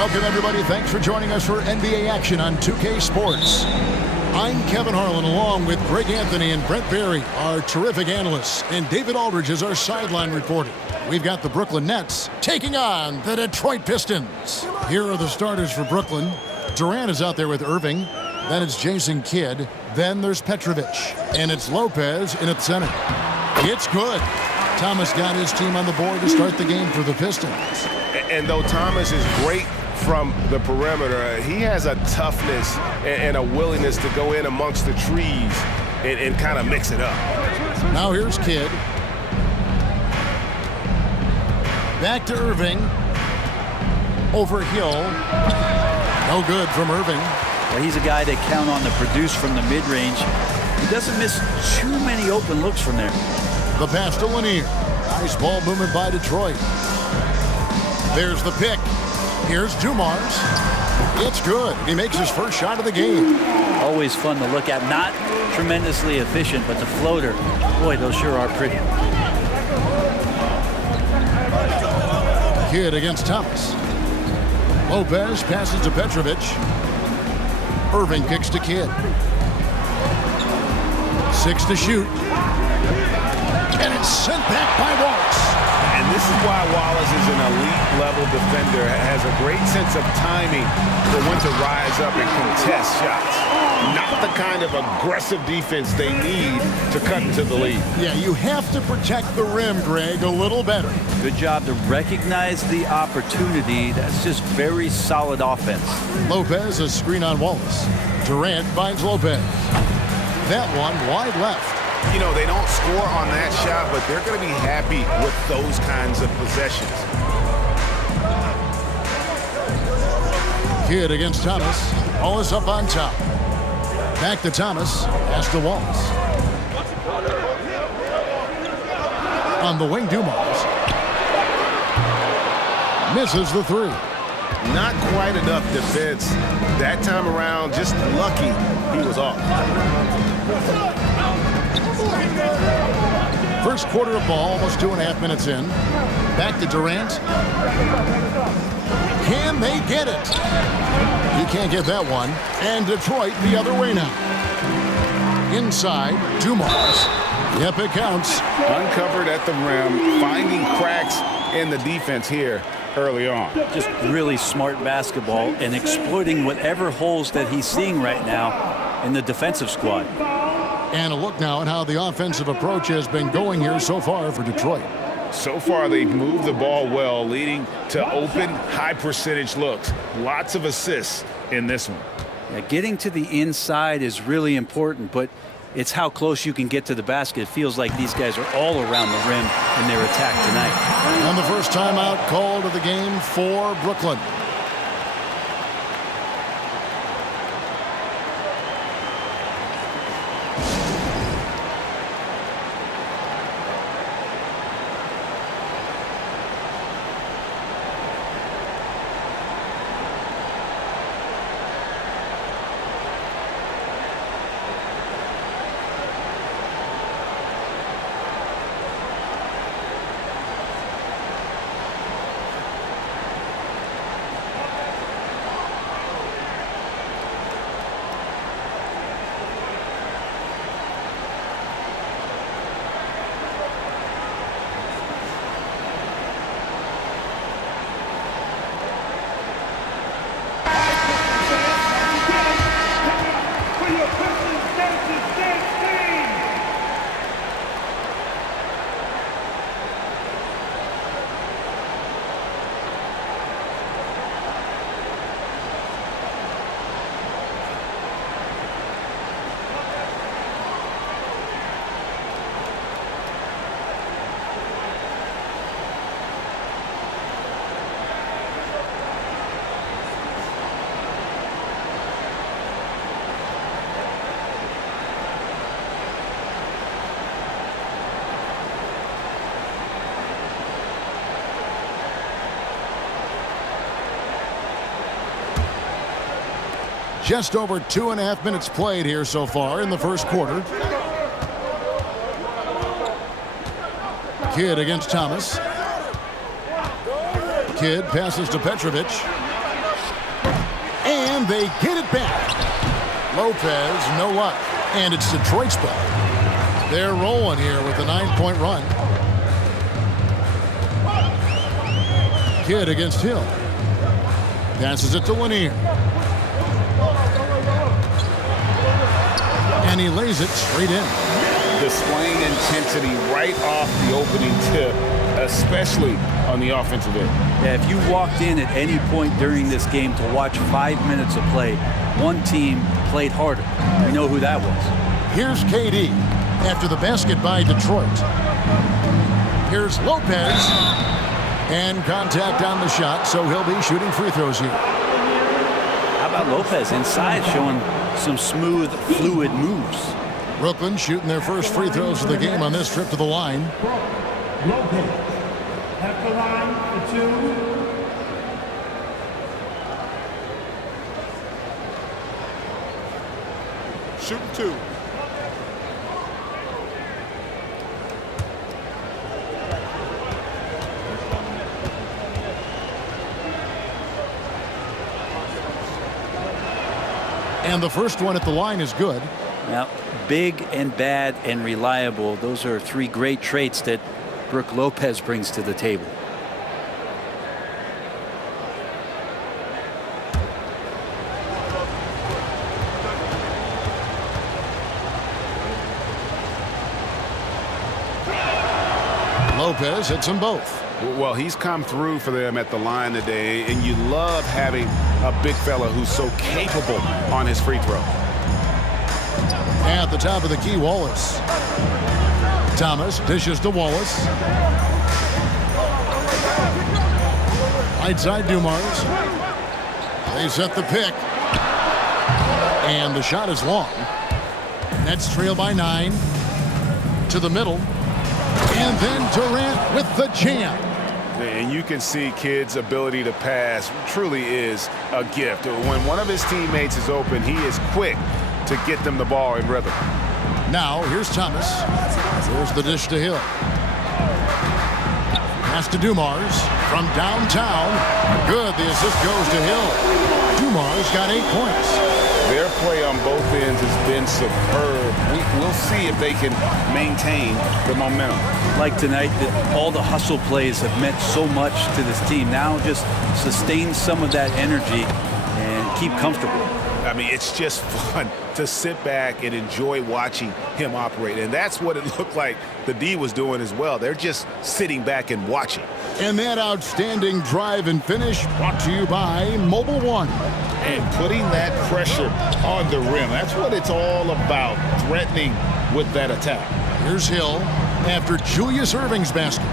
Welcome, everybody. Thanks for joining us for NBA action on 2K Sports. I'm Kevin Harlan, along with Greg Anthony and Brent Barry, our terrific analysts, and David Aldridge is our sideline reporter. We've got the Brooklyn Nets taking on the Detroit Pistons. Here are the starters for Brooklyn. Durant is out there with Irving. Then it's Jason Kidd. Then there's Petrovic. And it's Lopez in at center. It's good. Thomas got his team on the board to start the game for the Pistons. And though Thomas is great from the perimeter, he has a toughness and a willingness to go in amongst the trees and kind of mix it up. Now here's Kidd. Back to Irving. Over Hill. No good from Irving. Well, he's a guy they count on to produce from the mid-range. He doesn't miss too many open looks from there. The pass to Lanier. Nice ball movement by Detroit. There's the pick. Here's Dumars. It's good. He makes his first shot of the game. Always fun to look at. Not tremendously efficient, but the floater, boy, those sure are pretty. Kidd against Thomas. Lopez passes to Petrovic. Irving kicks to Kidd. 6 to shoot. And it's sent back by Wallace. And this is why Wallace is an elite-level defender, has a great sense of timing for when to rise up and contest shots. Not the kind of aggressive defense they need to cut into the lead. Yeah, you have to protect the rim, Greg, a little better. Good job to recognize the opportunity. That's just very solid offense. Lopez, a screen on Wallace. Durant finds Lopez. That one wide left. You know, they don't score on that shot, but they're going to be happy with those kinds of possessions. Kidd against Thomas. Wallace up on top. Back to Thomas. Pass to Wallace. On the wing, Dumars. Misses the three. Not quite enough defense. That time around, just lucky he was off. First quarter of ball, almost 2.5 minutes in. Back to Durant. Can they get it? He can't get that one. And Detroit the other way now. Inside, Dumars. Yep, it counts. Uncovered at the rim, finding cracks in the defense here early on. Just really smart basketball and exploiting whatever holes that he's seeing right now in the defensive squad. And a look now at how the offensive approach has been going here so far for Detroit. So far, they've moved the ball well, leading to open, high-percentage looks. Lots of assists in this one. Yeah, getting to the inside is really important, but it's how close you can get to the basket. It feels like these guys are all around the rim in their attack tonight. And the first timeout called of the game for Brooklyn. Just over 2.5 minutes played here so far in the first quarter. Kidd against Thomas. Kidd passes to Petrovic. they get it back. Lopez, no luck. And it's Detroit's ball. They're rolling here with a 9-point run. Kidd against Hill. Passes it to Lanier. And he lays it straight in. Displaying intensity right off the opening tip, especially on the offensive end. Yeah, if you walked in at any point during this game to watch 5 minutes of play, one team played harder. We know who that was. Here's KD after the basket by Detroit. Here's Lopez. And contact on the shot, so he'll be shooting free throws here. How about Lopez inside showing some smooth, fluid moves? Brooklyn shooting their first free throws of the game on this trip to the line. Lopez at the line for 2. Shooting 2. And the first one at the line is good. Now, big and bad and reliable. Those are 3 great traits that Brook Lopez brings to the table. Lopez hits them both. Well, he's come through for them at the line today, and you love having a big fella who's so capable on his free throw. At the top of the key, Wallace. Thomas dishes to Wallace. Right side, Dumars. They set the pick. And the shot is long. Nets trail by 9. To the middle. And then Durant with the jam. And you can see Kidd's ability to pass truly is a gift. When one of his teammates is open, he is quick to get them the ball in rhythm. Now, here's Thomas. There's the dish to Hill. Pass to Dumars from downtown. Good. The assist goes to Hill. Dumars got 8 points. Their play on both ends has been superb. We'll see if they can maintain the momentum. Like tonight, all the hustle plays have meant so much to this team. Now just sustain some of that energy and keep comfortable. I mean, it's just fun to sit back and enjoy watching him operate. And that's what it looked like the D was doing as well. They're just sitting back and watching. And that outstanding drive and finish brought to you by Mobile One. And putting that pressure on the rim. That's what it's all about, threatening with that attack. Here's Hill after Julius Erving's basket.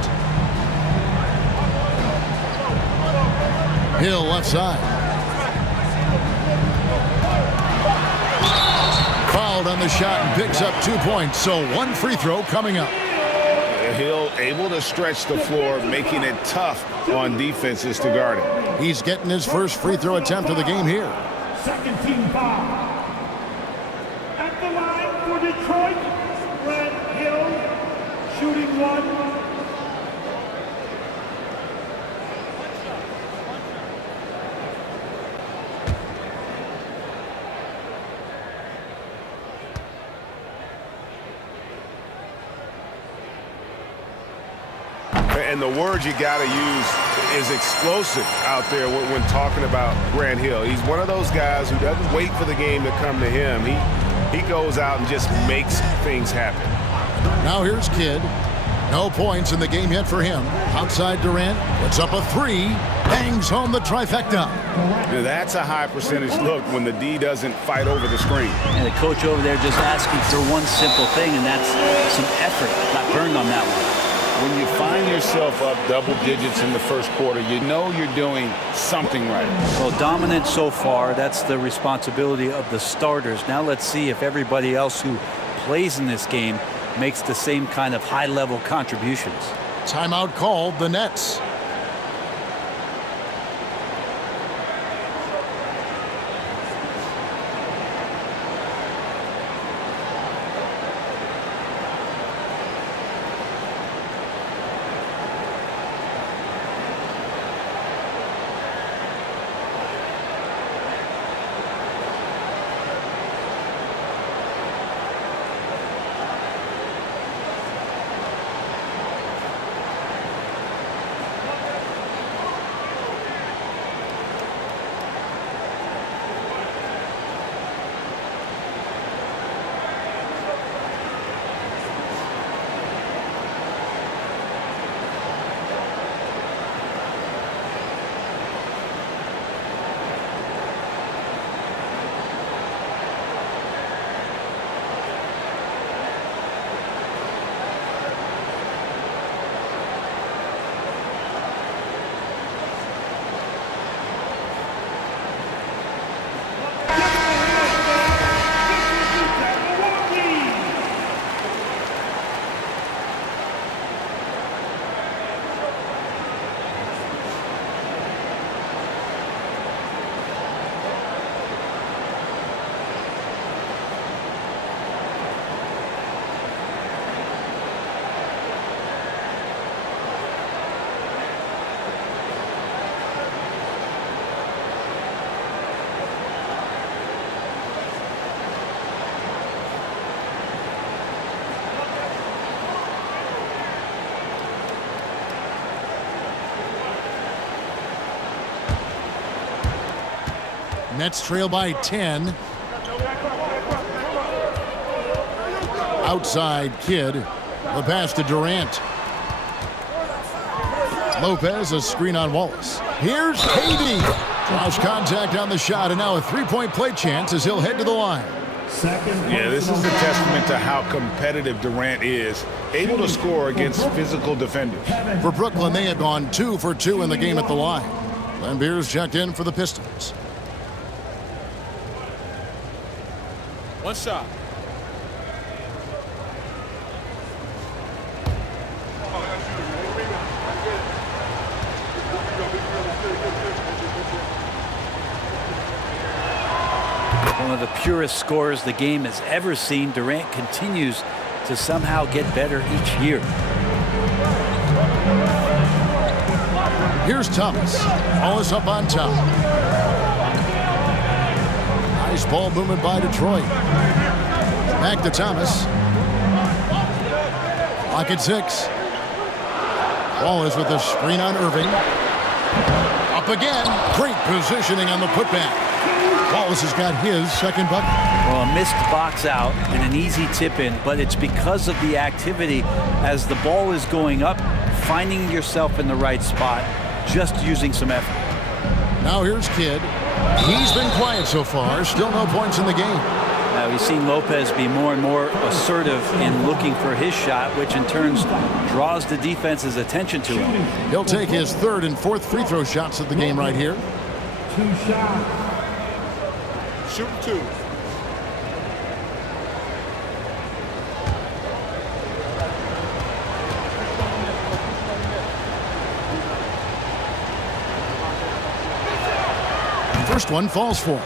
Hill left side. Fouled on the shot and picks up 2 points. So 1 free throw coming up. Hill able to stretch the floor, making it tough on defenses to guard it. He's getting his first free throw attempt of the game here. Second team foul. At the line for Detroit, Grant Hill, shooting 1. And the word you got to use is explosive out there when talking about Grant Hill. He's one of those guys who doesn't wait for the game to come to him. He goes out and just makes things happen. Now here's Kidd. No points in the game yet for him. Outside Durant, puts up a 3, bangs home the trifecta. Now that's a high percentage look when the D doesn't fight over the screen. And the coach over there just asking for one simple thing, and that's some effort. Got burned on that one. When you find yourself up double digits in the first quarter, you know you're doing something right. Well, dominant so far. That's the responsibility of the starters. Now let's see if everybody else who plays in this game makes the same kind of high-level contributions. Timeout called, the Nets. Nets trail by 10. Outside Kidd. The pass to Durant. Lopez, a screen on Wallace. Here's KD. Draws contact on the shot, and now a three-point play chance as he'll head to the line. Yeah, this is a testament to how competitive Durant is, able to score against physical defenders. For Brooklyn, they have gone 2 for 2 in the game at the line. Lambier's checked in for the Pistons. One shot. One of the purest scorers the game has ever seen, Durant continues to somehow get better each year. Here's Thomas. Wallace up on top. Nice ball movement by Detroit. Back to Thomas. Clock at 6. Wallace with a screen on Irving. Up again. Great positioning on the putback. Wallace has got his second bucket. Well, a missed box out and an easy tip in, but it's because of the activity as the ball is going up, finding yourself in the right spot, just using some effort. Now here's Kidd. He's been quiet so far. Still no points in the game. Now we've seen Lopez be more and more assertive in looking for his shot, which in turn draws the defense's attention to him. He'll take his third and fourth free throw shots of the game right here. 2 shots. Shooting 2. First one falls for him.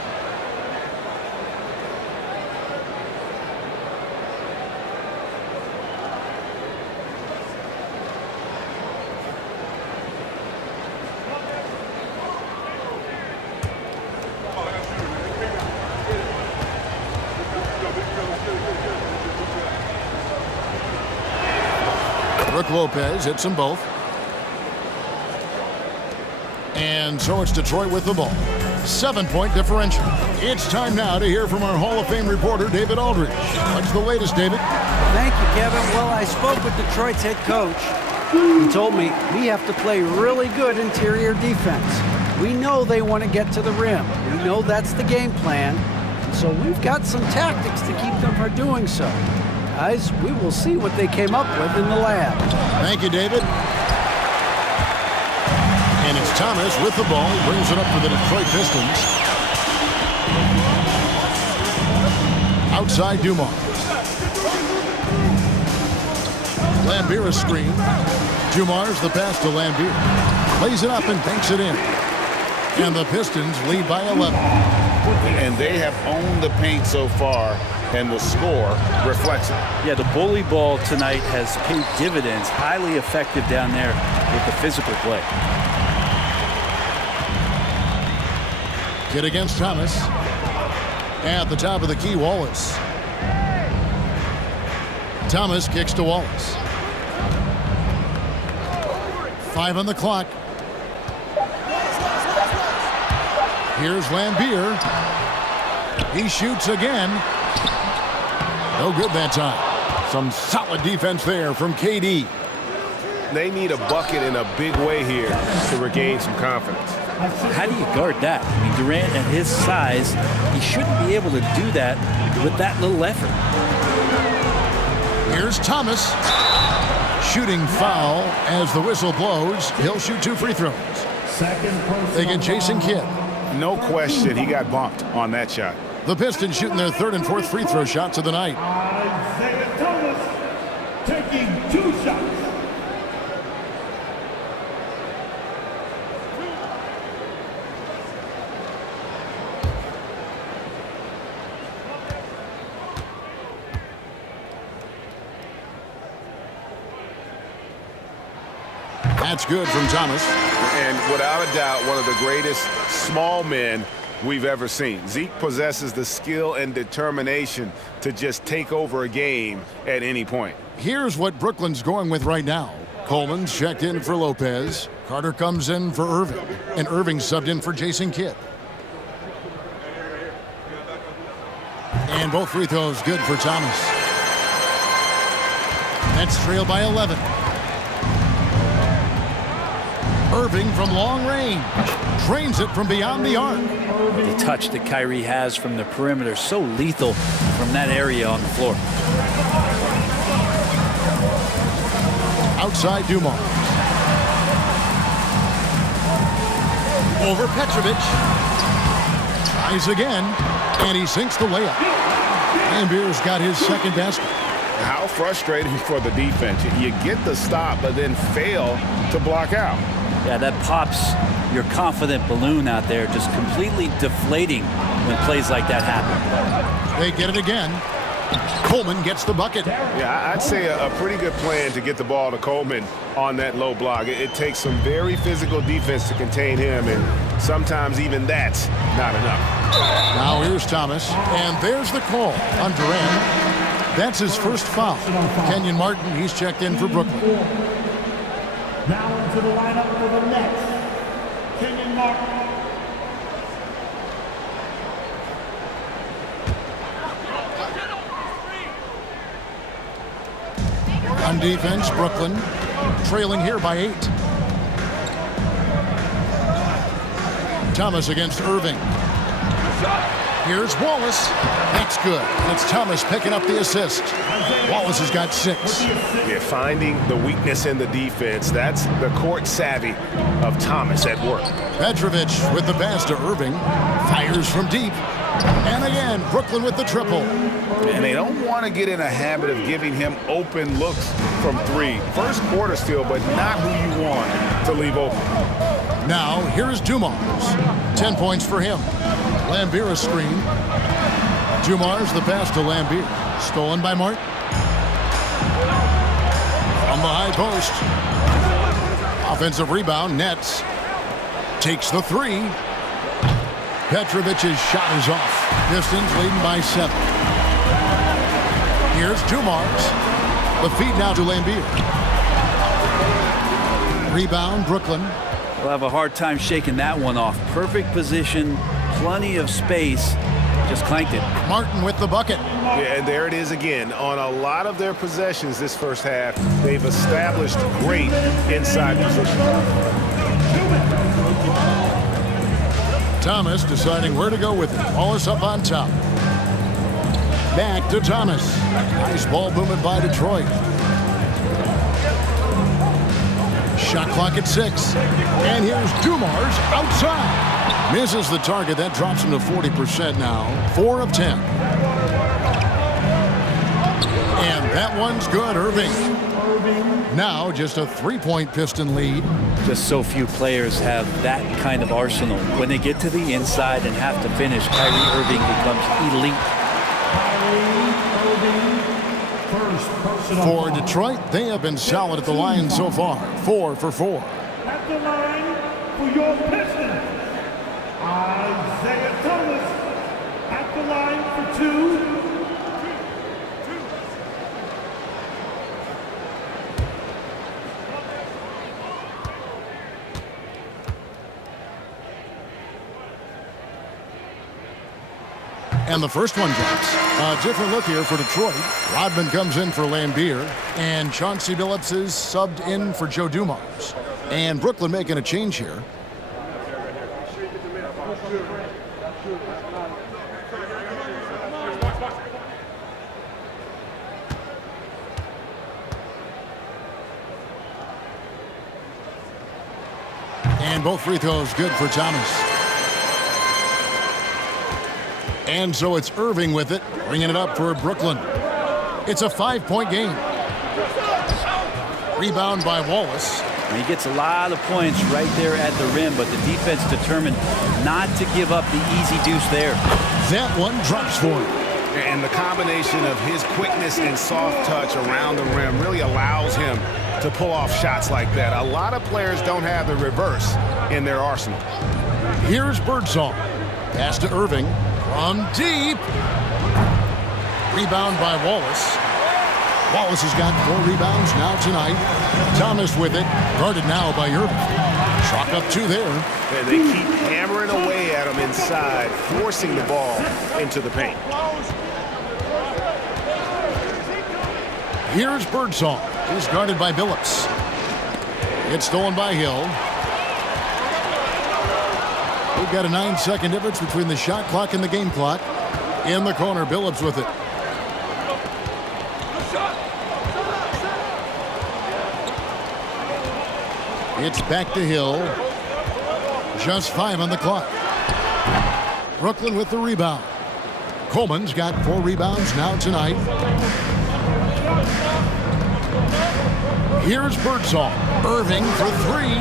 Lopez hits them both. And so it's Detroit with the ball. 7-point differential. It's time now to hear from our Hall of Fame reporter, David Aldridge. What's the latest, David? Thank you, Kevin. Well, I spoke with Detroit's head coach. He told me we have to play really good interior defense. We know they want to get to the rim. We know that's the game plan. So we've got some tactics to keep them from doing so. Guys, we will see what they came up with in the lab. Thank you, David. And it's Thomas with the ball. Brings it up for the Detroit Pistons. Outside Dumars. Lambier a screen. Dumars the pass to Lambier. Lays it up and banks it in. And the Pistons lead by 11. And they have owned the paint so far, and the score reflects it. Yeah, the bully ball tonight has paid dividends. Highly effective down there with the physical play. Kidd against Thomas. At the top of the key, Wallace. Thomas kicks to Wallace. 5 on the clock. Here's Lambier. He shoots again. No good that time. Some solid defense there from KD. They need a bucket in a big way here to regain some confidence. How do you guard that? I mean, Durant at his size, he shouldn't be able to do that with that little effort. Here's Thomas. Shooting foul as the whistle blows. He'll shoot 2 free throws. They get Jason Kidd. No question he got bumped on that shot. The Pistons shooting their third and fourth free throw shots of the night. Isaiah Thomas taking 2 shots. That's good from Thomas. And without a doubt, one of the greatest small men we've ever seen. Zeke possesses the skill and determination to just take over a game at any point. Here's what Brooklyn's going with right now. Coleman's checked in for Lopez. Carter comes in for Irving. And Irving subbed in for Jason Kidd. And both free throws good for Thomas. Nets trail by 11. Irving from long range. Drains it from beyond the arc. The touch that Kyrie has from the perimeter, so lethal from that area on the floor. Outside Dumars. Over Petrovic. Tries again, and he sinks the layup. Lambier's got his second basket. How frustrating for the defense. You get the stop, but then fail to block out. Yeah, that pops your confident balloon out there, just completely deflating when plays like that happen. They get it again. Coleman gets the bucket. Yeah, I'd say a pretty good plan to get the ball to Coleman on that low block. It takes some very physical defense to contain him, and sometimes even that's not enough. Now here's Thomas, and there's the call on Durant. That's his first foul. Kenyon Martin, he's checked in for Brooklyn. Now into the lineup for the Nets, Kenyon Martin. On defense, Brooklyn trailing here by 8. Thomas against Irving. Here's Wallace. That's good. It's Thomas picking up the assist. Wallace has got 6. Yeah, finding the weakness in the defense. That's the court savvy of Thomas at work. Petrovic with the pass to Irving. Fires from deep. And again, Brooklyn with the triple. And they don't want to get in a habit of giving him open looks from 3. First quarter still, but not who you want to leave open. Now, here's Dumars. 10 points for him. Lambier a screen. Dumars the pass to Lambier. Stolen by Martin. From the high post. Offensive rebound, Nets. Takes the 3. Petrovic's shot is off. Pistons leading by 7. Here's Dumars. The feed now to Lambier. Rebound, Brooklyn. We'll have a hard time shaking that one off. Perfect position, plenty of space. Just clanked it. Martin with the bucket. Yeah, and there it is again. On a lot of their possessions this first half, they've established great inside position. Thomas deciding where to go with it. Wallace up on top. Back to Thomas. Nice ball booming by Detroit. Shot clock at 6. And here's Dumars outside. Misses the target. That drops him to 40% now. 4 of 10. And that one's good, Irving. Now just a 3-point Piston lead. Just so few players have that kind of arsenal. When they get to the inside and have to finish, Kyrie Irving becomes elite. For Detroit, they have been solid at the line so far. 4 for 4. At the line for your Pistons, Isaiah Thomas. At the line for 2. And the first one drops. A different look here for Detroit. Rodman comes in for Lambier. And Chauncey Billups is subbed in for Joe Dumars. And Brooklyn making a change here. And both free throws good for Thomas. And so it's Irving with it, bringing it up for Brooklyn. It's a 5-point game. Rebound by Wallace. He gets a lot of points right there at the rim, but the defense determined not to give up the easy deuce there. That one drops for him. And the combination of his quickness and soft touch around the rim really allows him to pull off shots like that. A lot of players don't have the reverse in their arsenal. Here's Birdsong. Pass to Irving. From deep. Rebound by Wallace. Wallace has got 4 rebounds now tonight. Thomas with it. Guarded now by Irving. Chalk up 2 there. And they keep hammering away at him inside, forcing the ball into the paint. Here's Birdsong. He's guarded by Billups. It's stolen by Hill. We've got a 9-second difference between the shot clock and the game clock. In the corner, Billups with it. It's back to Hill. Just 5 on the clock. Brooklyn with the rebound. Coleman's got 4 rebounds now tonight. Here's Birdsong. Irving for 3.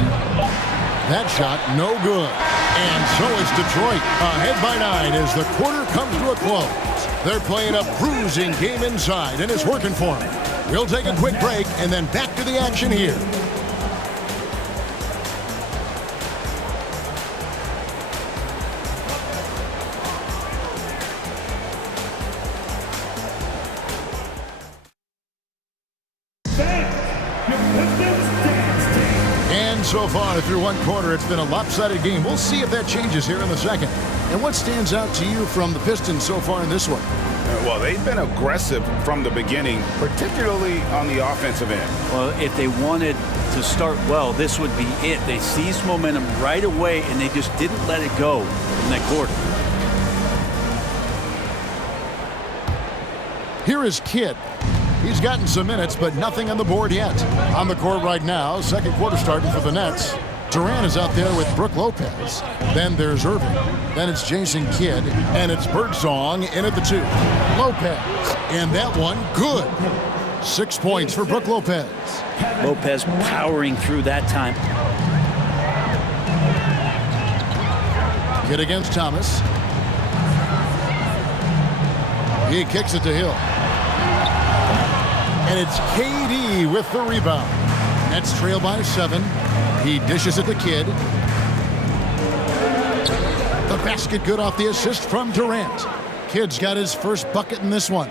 That shot no good. And so is Detroit. Ahead by 9 as the quarter comes to a close. They're playing a bruising game inside, and it's working for them. We'll take a quick break and then back to the action here. And so far through one quarter, it's been a lopsided game. We'll see if that changes here in the second. And what stands out to you from the Pistons so far in this one? Well, they've been aggressive from the beginning, particularly on the offensive end. Well, if they wanted to start well, this would be it. They seized momentum right away, and they just didn't let it go in that quarter. Here is Kidd. He's gotten some minutes, but nothing on the board yet. On the court right now, second quarter starting for the Nets. Durant is out there with Brook Lopez. Then there's Irving. Then it's Jason Kidd. And it's Birdsong in at the 2. Lopez. And that one, good. 6 points for Brook Lopez. Lopez powering through that time. Kidd against Thomas. He kicks it to Hill. And it's KD with the rebound. Nets trail by 7. He dishes it to Kidd. The basket good off the assist from Durant. Kidd's got his first bucket in this one.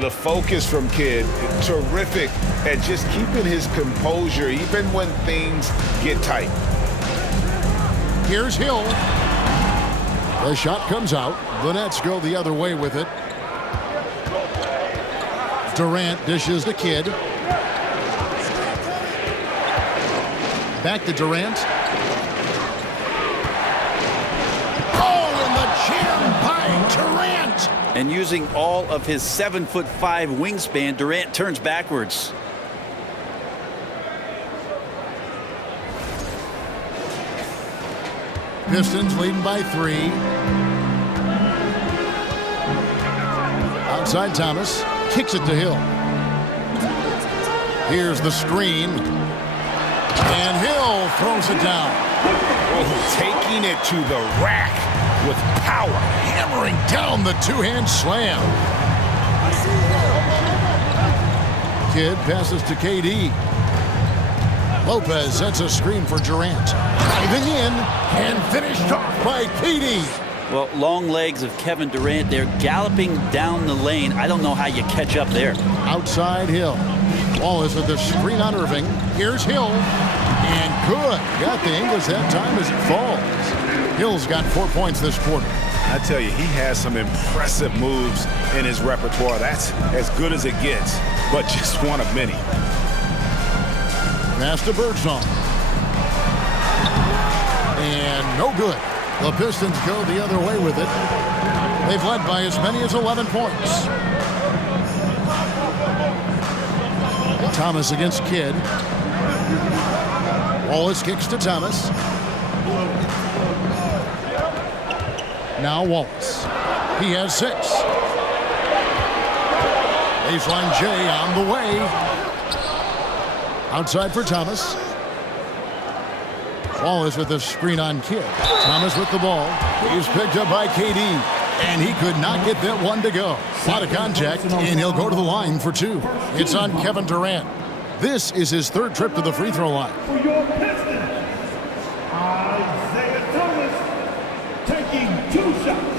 The focus from Kidd, terrific at just keeping his composure even when things get tight. Here's Hill. The shot comes out. The Nets go the other way with it. Durant dishes to Kidd. Back to Durant. Oh, and the jam by Durant! And using all of his 7'5" wingspan, Durant turns backwards. Pistons leading by 3. Outside Thomas. Kicks it to Hill. Here's the screen. And Hill throws it down. Oh, taking it to the rack with power. Hammering down the two-hand slam. Kidd passes to KD. Lopez sets a screen for Durant. Diving in and finished off by KD. Well, long legs of Kevin Durant. They're galloping down the lane. I don't know how you catch up there. Outside Hill. Wallace with the screen on Irving. Here's Hill. And good. Got the English that time as it falls. Hill's got 4 points this quarter. I tell you, he has some impressive moves in his repertoire. That's as good as it gets, but just one of many. Pass to Birdsong. And no good. The Pistons go the other way with it. They've led by as many as 11 points. Thomas against Kidd. Wallace kicks to Thomas. Now Wallace. He has 6. Baseline J on the way. Outside for Thomas. Wallace with the screen on Kidd. Thomas with the ball. He's picked up by KD. And he could not get that one to go. A lot of contact, and he'll go to the line for 2. It's on Kevin Durant. This is his 3rd trip to the free throw line. For your Pistons, Isaiah Thomas taking 2 shots.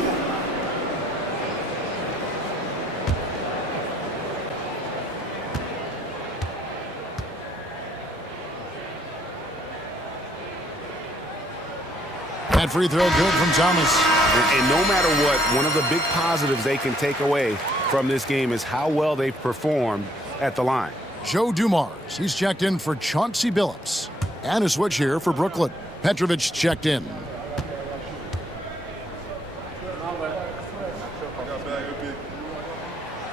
That free throw good from Thomas. And no matter what, one of the big positives they can take away from this game is how well they performed at the line. Joe Dumars, he's checked in for Chauncey Billups. And a switch here for Brooklyn. Petrovic checked in.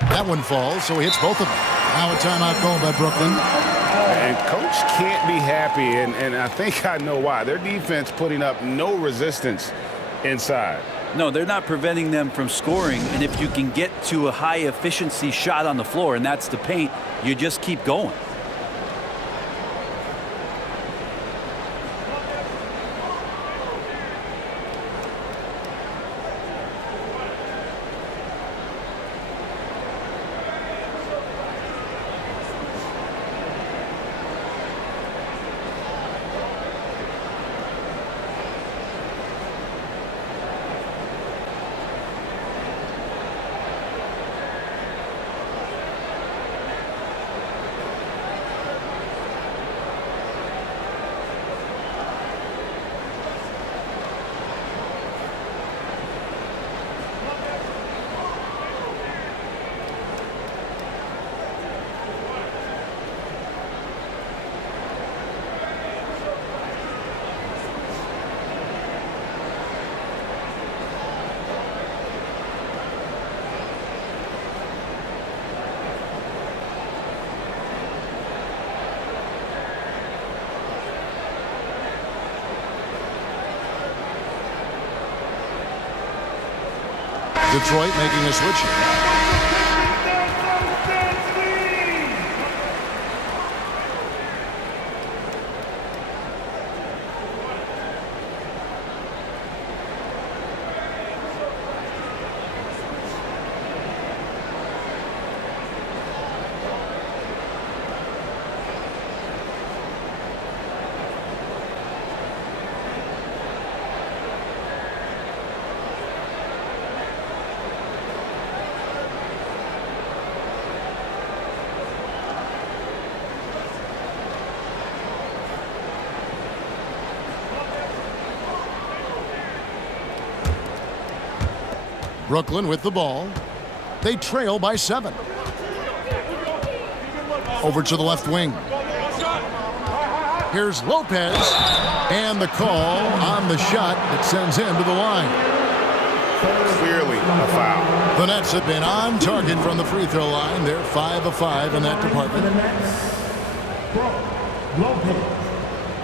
That one falls, so he hits both of them. Now a timeout called by Brooklyn. And coach can't be happy, and I think I know why. Their defense putting up no resistance inside. No, they're not preventing them from scoring, and if you can get to a high-efficiency shot on the floor, and that's the paint, you just keep going. Detroit making a switch. Brooklyn with the ball. They trail by 7. Over to the left wing. Here's Lopez. And the call on the shot that sends him to the line. Clearly a foul. The Nets have been on target from the free throw line. They're 5 of 5 in that department. The Nets, Lopez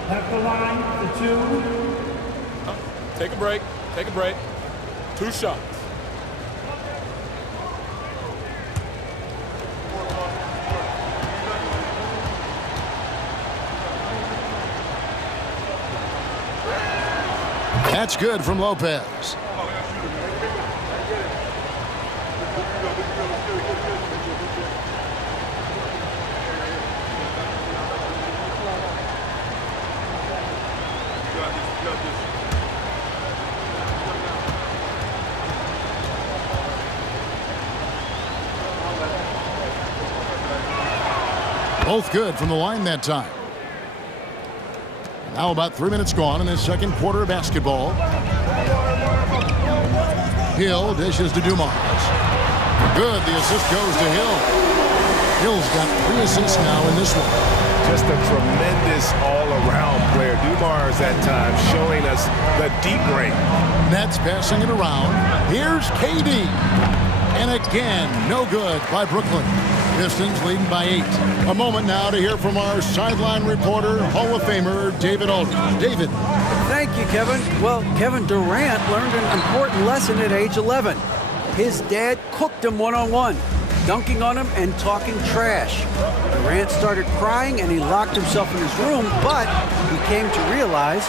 at the line for 2. Take a break. Take a break. 2 shots. That's good from Lopez. Both good from the line that time. Now about 3 minutes gone in this second quarter of basketball. Hill dishes to Dumars. Good. The assist goes to Hill. Hill's got 3 assists now in this one. Just a tremendous all-around player. Dumars at times showing us the deep range. Nets passing it around. Here's KD. And again, no good by Brooklyn. Pistons leading by 8. A moment now to hear from our sideline reporter, Hall of Famer David Aldridge. David. Thank you, Kevin. Well, Kevin Durant learned an important lesson at age 11. His dad cooked him one-on-one, dunking on him and talking trash. Durant started crying and he locked himself in his room, but he came to realize,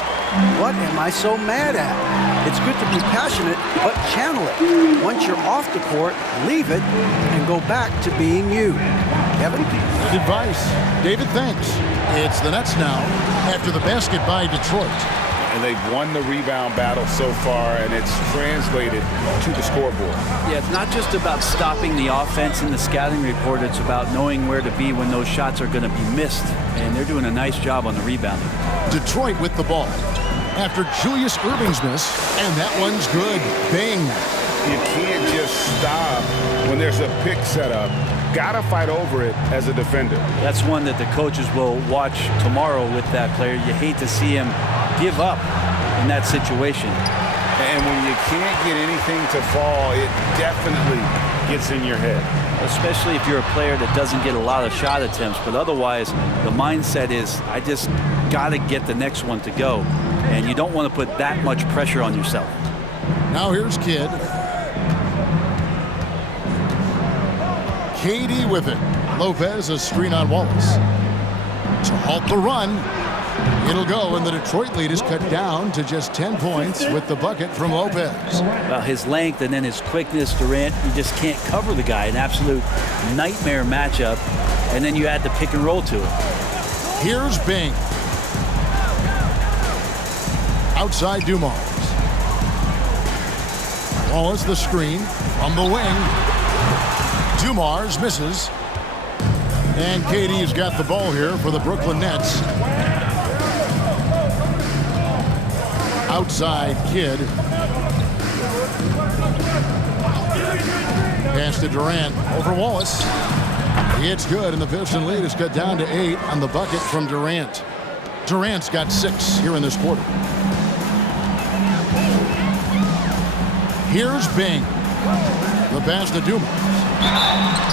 what am I so mad at? It's good to be passionate, but channel it. Once you're off the court, leave it and go back to being you. Kevin? Good advice. David, thanks. It's the Nets now after the basket by Detroit. And they've won the rebound battle so far, and it's translated to the scoreboard. Yeah, it's not just about stopping the offense in the scouting report. It's about knowing where to be when those shots are going to be missed. And they're doing a nice job on the rebounding. Detroit with the ball after Julius Erving's miss, and that one's good. Bing. You can't just stop when there's a pick set up. Gotta fight over it as a defender. That's one that the coaches will watch tomorrow with that player. You hate to see him give up in that situation. And when you can't get anything to fall, it definitely gets in your head. Especially if you're a player that doesn't get a lot of shot attempts. But otherwise, the mindset is, I just got to get the next one to go. And you don't want to put that much pressure on yourself. Now here's Kidd. KD with it. Lopez a screen on Wallace. To halt the run. It'll go, and the Detroit lead is cut down to just 10 points with the bucket from Lopez. Well, his length and then his quickness, Durant, you just can't cover the guy. An absolute nightmare matchup. And then you add the pick and roll to it. Here's Bing. Outside Dumars. Wallace the screen from the wing. Dumars misses. And KD's got the ball here for the Brooklyn Nets. Outside Kidd. Pass to Durant over Wallace. It's good, and the Piston lead is cut down to 8 on the bucket from Durant. Durant's got 6 here in this quarter. Here's Bing. The pass to Dumas.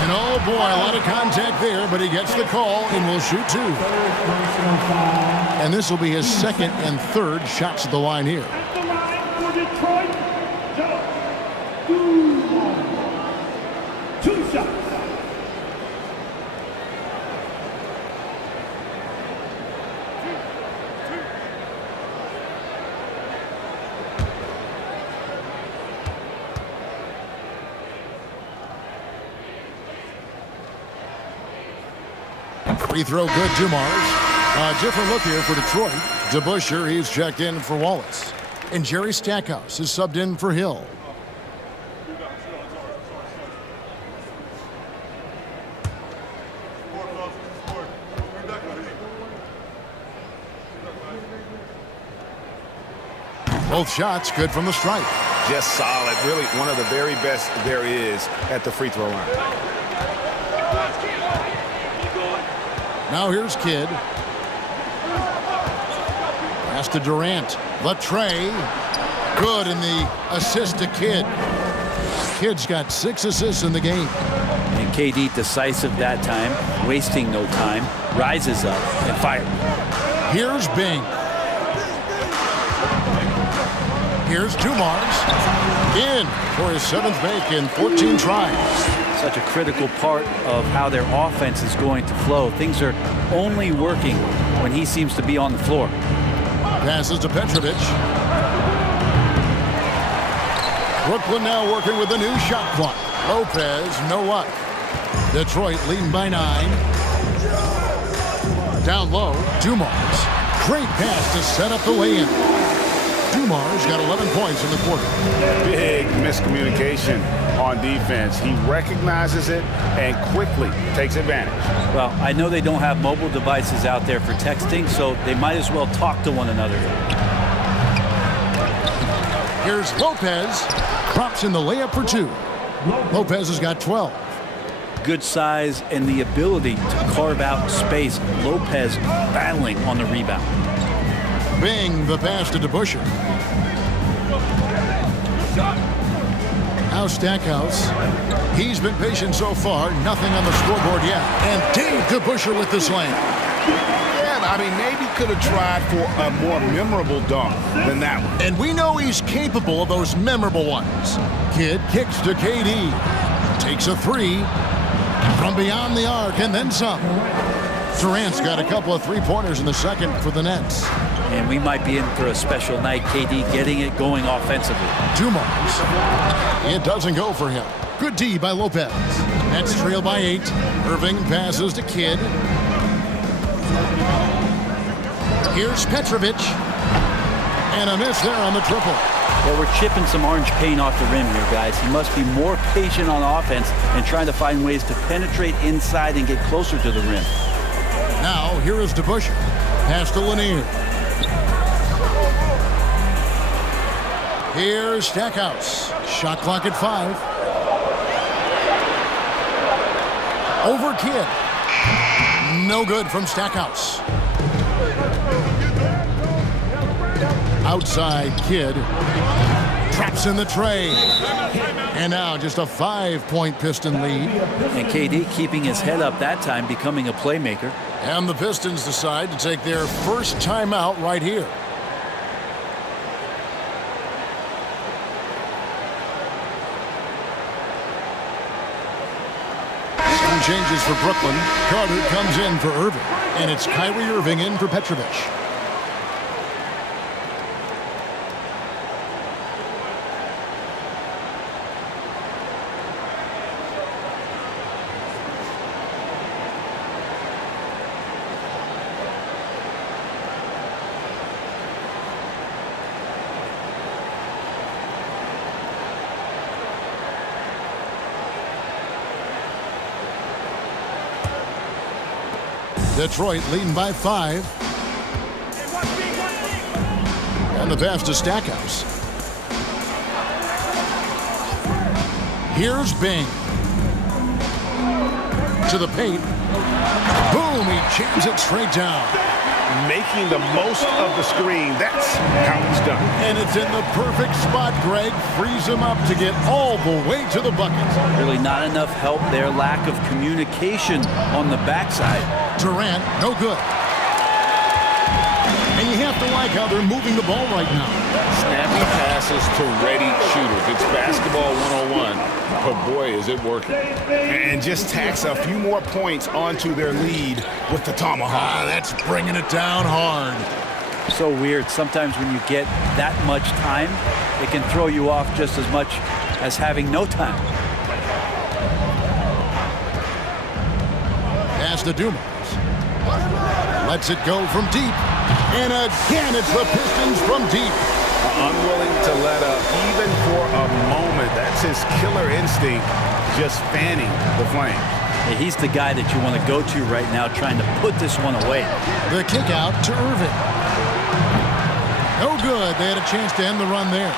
And oh boy, a lot of contact there, but he gets the call and will shoot 2. And this will be his second and third shots at the line here. At the line for Detroit, Joe. 2 shots. Free throw good, Dumars. A different look here for Detroit. DeBusschere, he's checked in for Wallace. And Jerry Stackhouse is subbed in for Hill. Both shots good from the stripe. Just solid. Really one of the very best there is at the free throw line. Now here's Kidd. Pass to Durant. The tray. Good, and the assist to Kidd. Kidd's got 6 assists in the game. And KD decisive that time, wasting no time, rises up and fires. Here's Bing. Here's Dumars. In for his 7th make in 14 tries. Such a critical part of how their offense is going to flow. Things are only working when he seems to be on the floor. Passes to Petrovic. Brooklyn now working with a new shot clock. Lopez, no luck. Detroit leading by 9. Down low, Dumars. Great pass to set up the lay-in. Dumars got 11 points in the quarter. Big miscommunication on defense. He recognizes it and quickly takes advantage. Well, I know they don't have mobile devices out there for texting, so they might as well talk to one another. Here's Lopez. Drops in the layup for 2. Lopez has got 12. Good size and the ability to carve out space. Lopez battling on the rebound. Bing, the pass to DeBusschere. Now Stackhouse. He's been patient so far. Nothing on the scoreboard yet. And Dave DeBusschere with the slam. Yeah, I mean, maybe could have tried for a more memorable dunk than that one. And we know he's capable of those memorable ones. Kidd kicks to KD. Takes a 3 from beyond the arc and then some. Durant's got a couple of 3-pointers in the second for the Nets. And we might be in for a special night. KD getting it going offensively. Dumars. It doesn't go for him. Good D by Lopez. Nets trail by 8. Irving passes to Kidd. Here's Petrovic. And a miss there on the triple. Well, we're chipping some orange paint off the rim here, guys. He must be more patient on offense and trying to find ways to penetrate inside and get closer to the rim. Now, here is DeBusschere. Pass to Lanier. Here's Stackhouse. Shot clock at 5. Over Kidd. No good from Stackhouse. Outside Kidd. Traps in the tray. And now just a 5-point Piston lead. And KD keeping his head up that time, becoming a playmaker. And the Pistons decide to take their first timeout right here. Some changes for Brooklyn. Carter comes in for Irving. And it's Kyrie Irving in for Petrovic. Detroit leading by 5. And the pass to Stackhouse. Here's Bing. To the paint. Boom, he jams it straight down. Making the most of the screen. That's how it's done. And it's in the perfect spot, Greg. Frees him up to get all the way to the bucket. Really not enough help there. Lack of communication on the backside. Durant, no good. And you have to like how they're moving the ball right now. Snappy passes to ready shooters. It's basketball 101, but boy, is it working. And just tacks a few more points onto their lead with the tomahawk. That's bringing it down hard. So weird. Sometimes when you get that much time, it can throw you off just as much as having no time. Pass to Dumas. Lets it go from deep. And again, it's the Pistons from deep. Unwilling to let up even for a moment. That's his killer instinct, just fanning the flame. Yeah, he's the guy that you want to go to right now, trying to put this one away. The kick out to Irving. No good. They had a chance to end the run there.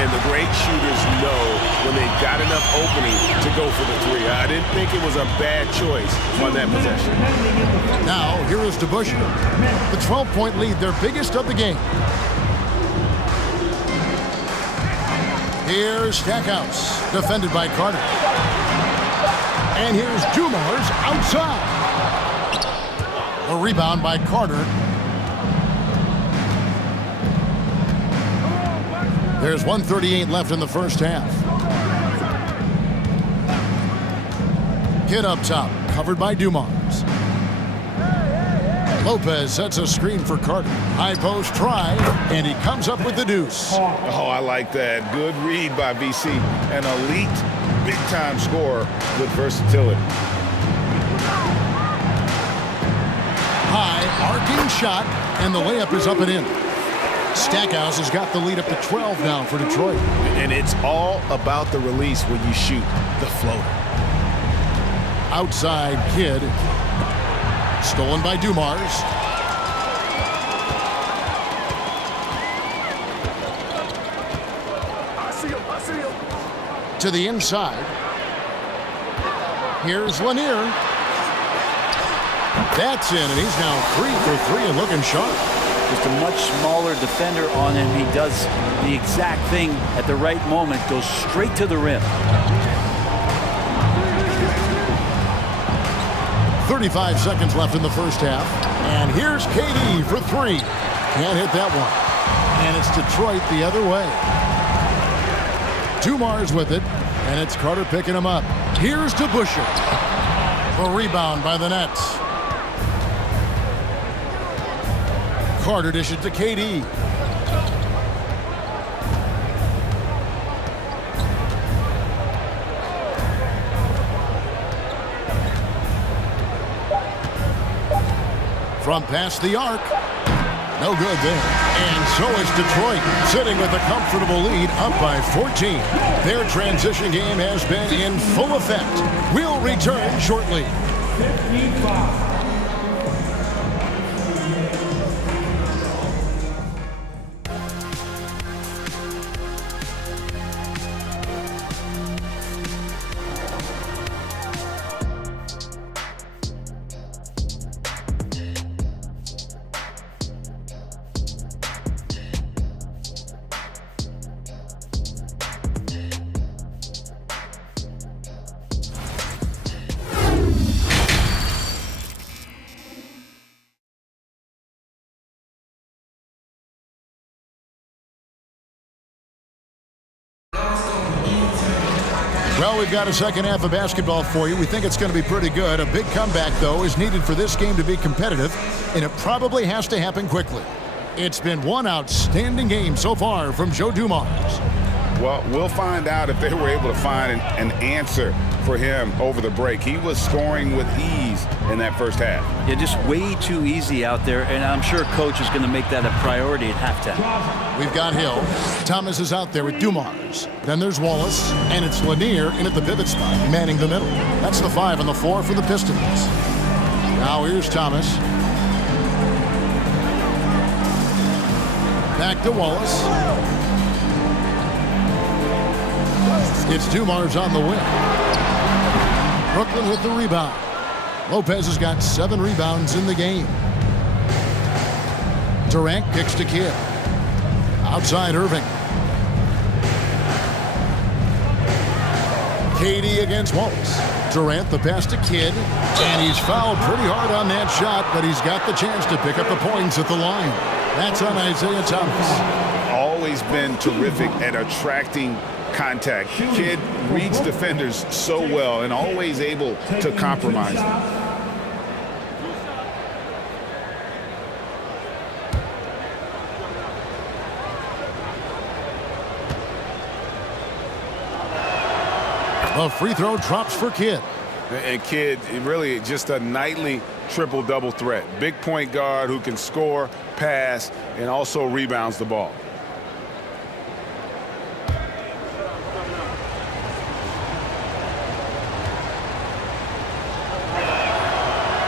And the great shooters know when they've got enough opening to go for the three. I didn't think it was a bad choice on that possession. Now, here is DeBusschere. The 12-point lead, their biggest of the game. Here's Stackhouse, defended by Carter. And here's Dumars outside. A rebound by Carter. There's 1:38 left in the first half. Kidd up top, covered by Dumars. Lopez sets a screen for Carter. High post try, and he comes up with the deuce. Oh, I like that. Good read by BC. An elite, big-time scorer with versatility. High, arcing shot, and the layup is up and in. Stackhouse has got the lead up to 12 now for Detroit. And it's all about the release when you shoot the floater. Outside Kidd. Stolen by Dumars. To the inside. Here's Lanier. That's in, and he's now 3 for 3 and looking sharp. Just a much smaller defender on him. He does the exact thing at the right moment. Goes straight to the rim. 35 seconds left in the first half. And here's KD for 3. Can't hit that one. And it's Detroit the other way. Dumars with it. And it's Carter picking him up. Here's DeBusschere. A rebound by the Nets. Carter dishes to KD. From past the arc. No good there. And so is Detroit, sitting with a comfortable lead, up by 14. Their transition game has been in full effect. We'll return shortly. 55. Well, we've got a second half of basketball for you. We think it's going to be pretty good. A big comeback, though, is needed for this game to be competitive, and it probably has to happen quickly. It's been one outstanding game so far from Joe Dumars. Well, we'll find out if they were able to find an answer for him over the break. He was scoring with ease in that first half. Yeah, just way too easy out there, and I'm sure Coach is going to make that a priority at halftime. We've got Hill. Thomas is out there with Dumars. Then there's Wallace, and it's Lanier in at the pivot spot, manning the middle. That's the 5 on the floor for the Pistons. Now here's Thomas. Back to Wallace. It's Dumars on the wing. Brooklyn with the rebound. Lopez has got 7 rebounds in the game. Durant kicks to Kidd. Outside Irving. KD against Wallace. Durant the pass to Kidd. And he's fouled pretty hard on that shot, but he's got the chance to pick up the points at the line. That's on Isaiah Thomas. Always been terrific at attracting contact. Kidd reads defenders so well and always able to compromise them. The free throw drops for Kidd. And Kidd, really just a nightly triple-double threat. Big point guard who can score, pass, and also rebounds the ball.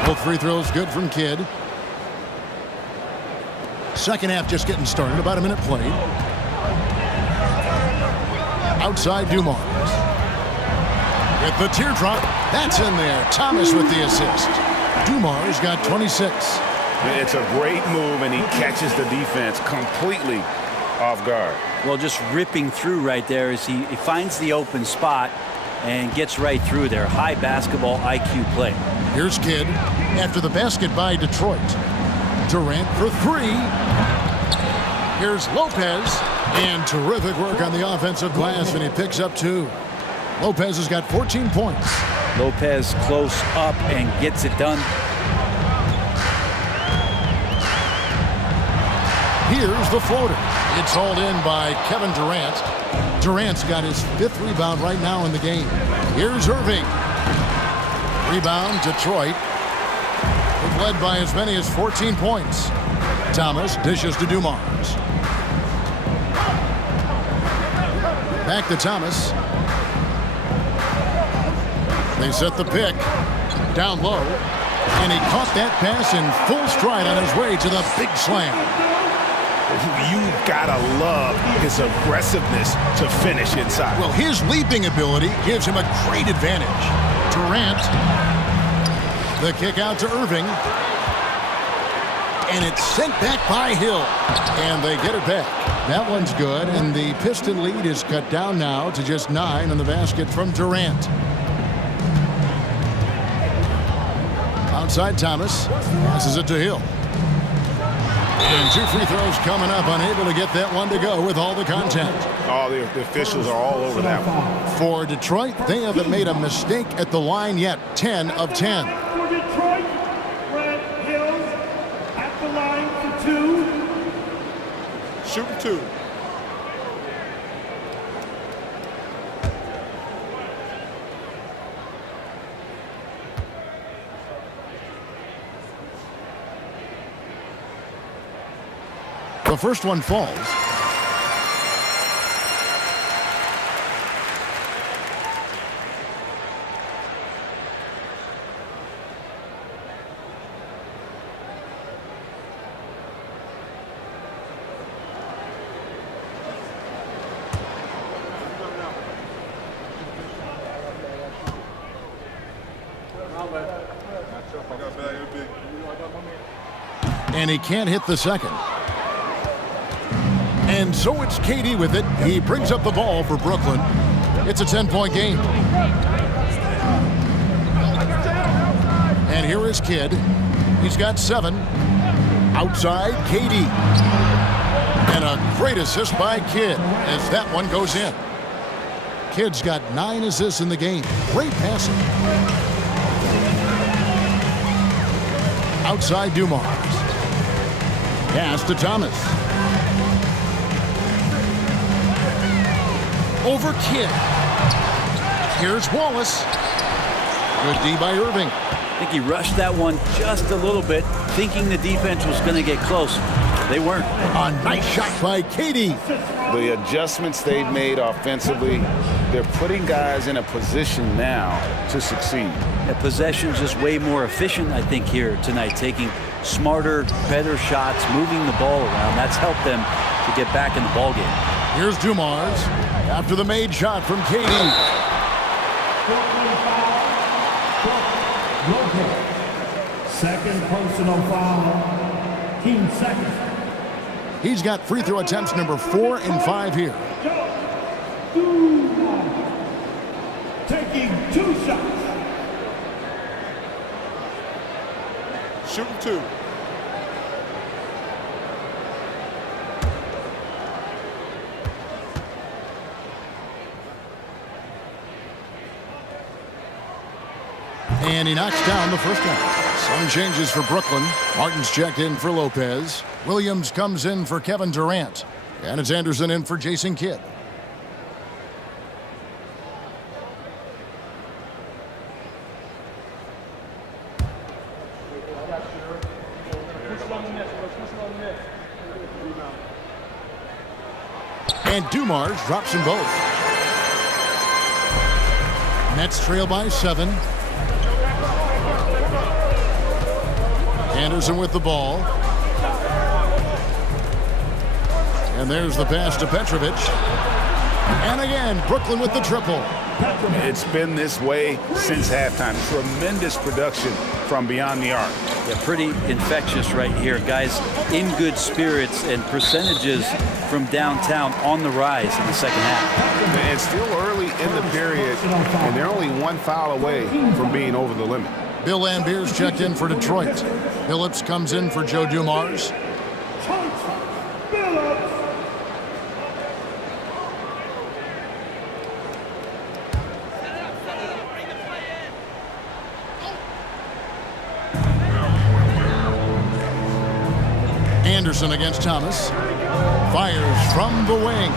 Both free throws good from Kidd. Second half just getting started. About a minute played. Outside Dumars. With the teardrop. That's in there. Thomas with the assist. Dumars got 26. It's a great move, and he catches the defense completely off guard. Well, just ripping through right there as he finds the open spot and gets right through there. High basketball IQ play. Here's Kidd after the basket by Detroit. Durant for 3. Here's Lopez. And terrific work on the offensive glass, and he picks up 2. Lopez has got 14 points. Lopez close up and gets it done. Here's the floater. It's hauled in by Kevin Durant. Durant's got his 5th rebound right now in the game. Here's Irving. Rebound, Detroit. They've led by as many as 14 points. Thomas dishes to Dumars. Back to Thomas. They set the pick. Down low. And he caught that pass in full stride on his way to the big slam. You've got to love his aggressiveness to finish inside. Well, his leaping ability gives him a great advantage. Durant. The kick out to Irving. And it's sent back by Hill. And they get it back. That one's good. And the Piston lead is cut down now to just 9 on the basket from Durant. Outside Thomas. Passes it to Hill. And 2 free throws coming up. Unable to get that one to go with all the contact. Oh, the officials are all over that one. For Detroit, they haven't made a mistake at the line yet. 10 of 10. For Detroit, Brett Hills at the line for 2. Shooting 2. The first one falls. And he can't hit the second. And so it's KD with it. He brings up the ball for Brooklyn. It's a 10-point game. And here is Kidd. He's got 7. Outside, KD. And a great assist by Kidd as that one goes in. Kidd's got 9 assists in the game. Great passing. Outside Dumars. Pass to Thomas. Over Kidd. Here's Wallace. Good D by Irving. I think he rushed that one just a little bit, thinking the defense was going to get close. They weren't. A nice shot by Katie. The adjustments they've made offensively, they're putting guys in a position now to succeed. The possession's just way more efficient, I think, here tonight, taking smarter, better shots, moving the ball around. That's helped them to get back in the ballgame. Here's Dumars after the made shot from Katie. Second personal foul. Team second. He's got free throw attempts number 4 and 5 here. Taking 2 shots. Shooting 2. And he knocks down the first one. Some changes for Brooklyn. Martin's checked in for Lopez. Williams comes in for Kevin Durant. And it's Anderson in for Jason Kidd. And Dumars drops them both. Nets trail by 7. Anderson with the ball. And there's the pass to Petrovic. And again, Brooklyn with the triple. It's been this way since halftime. Tremendous production from beyond the arc. Yeah, pretty infectious right here. Guys in good spirits and percentages from downtown on the rise in the second half. It's still early in the period, and they're only 1 foul away from being over the limit. Bill Lambier's checked in for Detroit. Phillips comes in for Joe Dumars. Anderson against Thomas. Fires from the wing.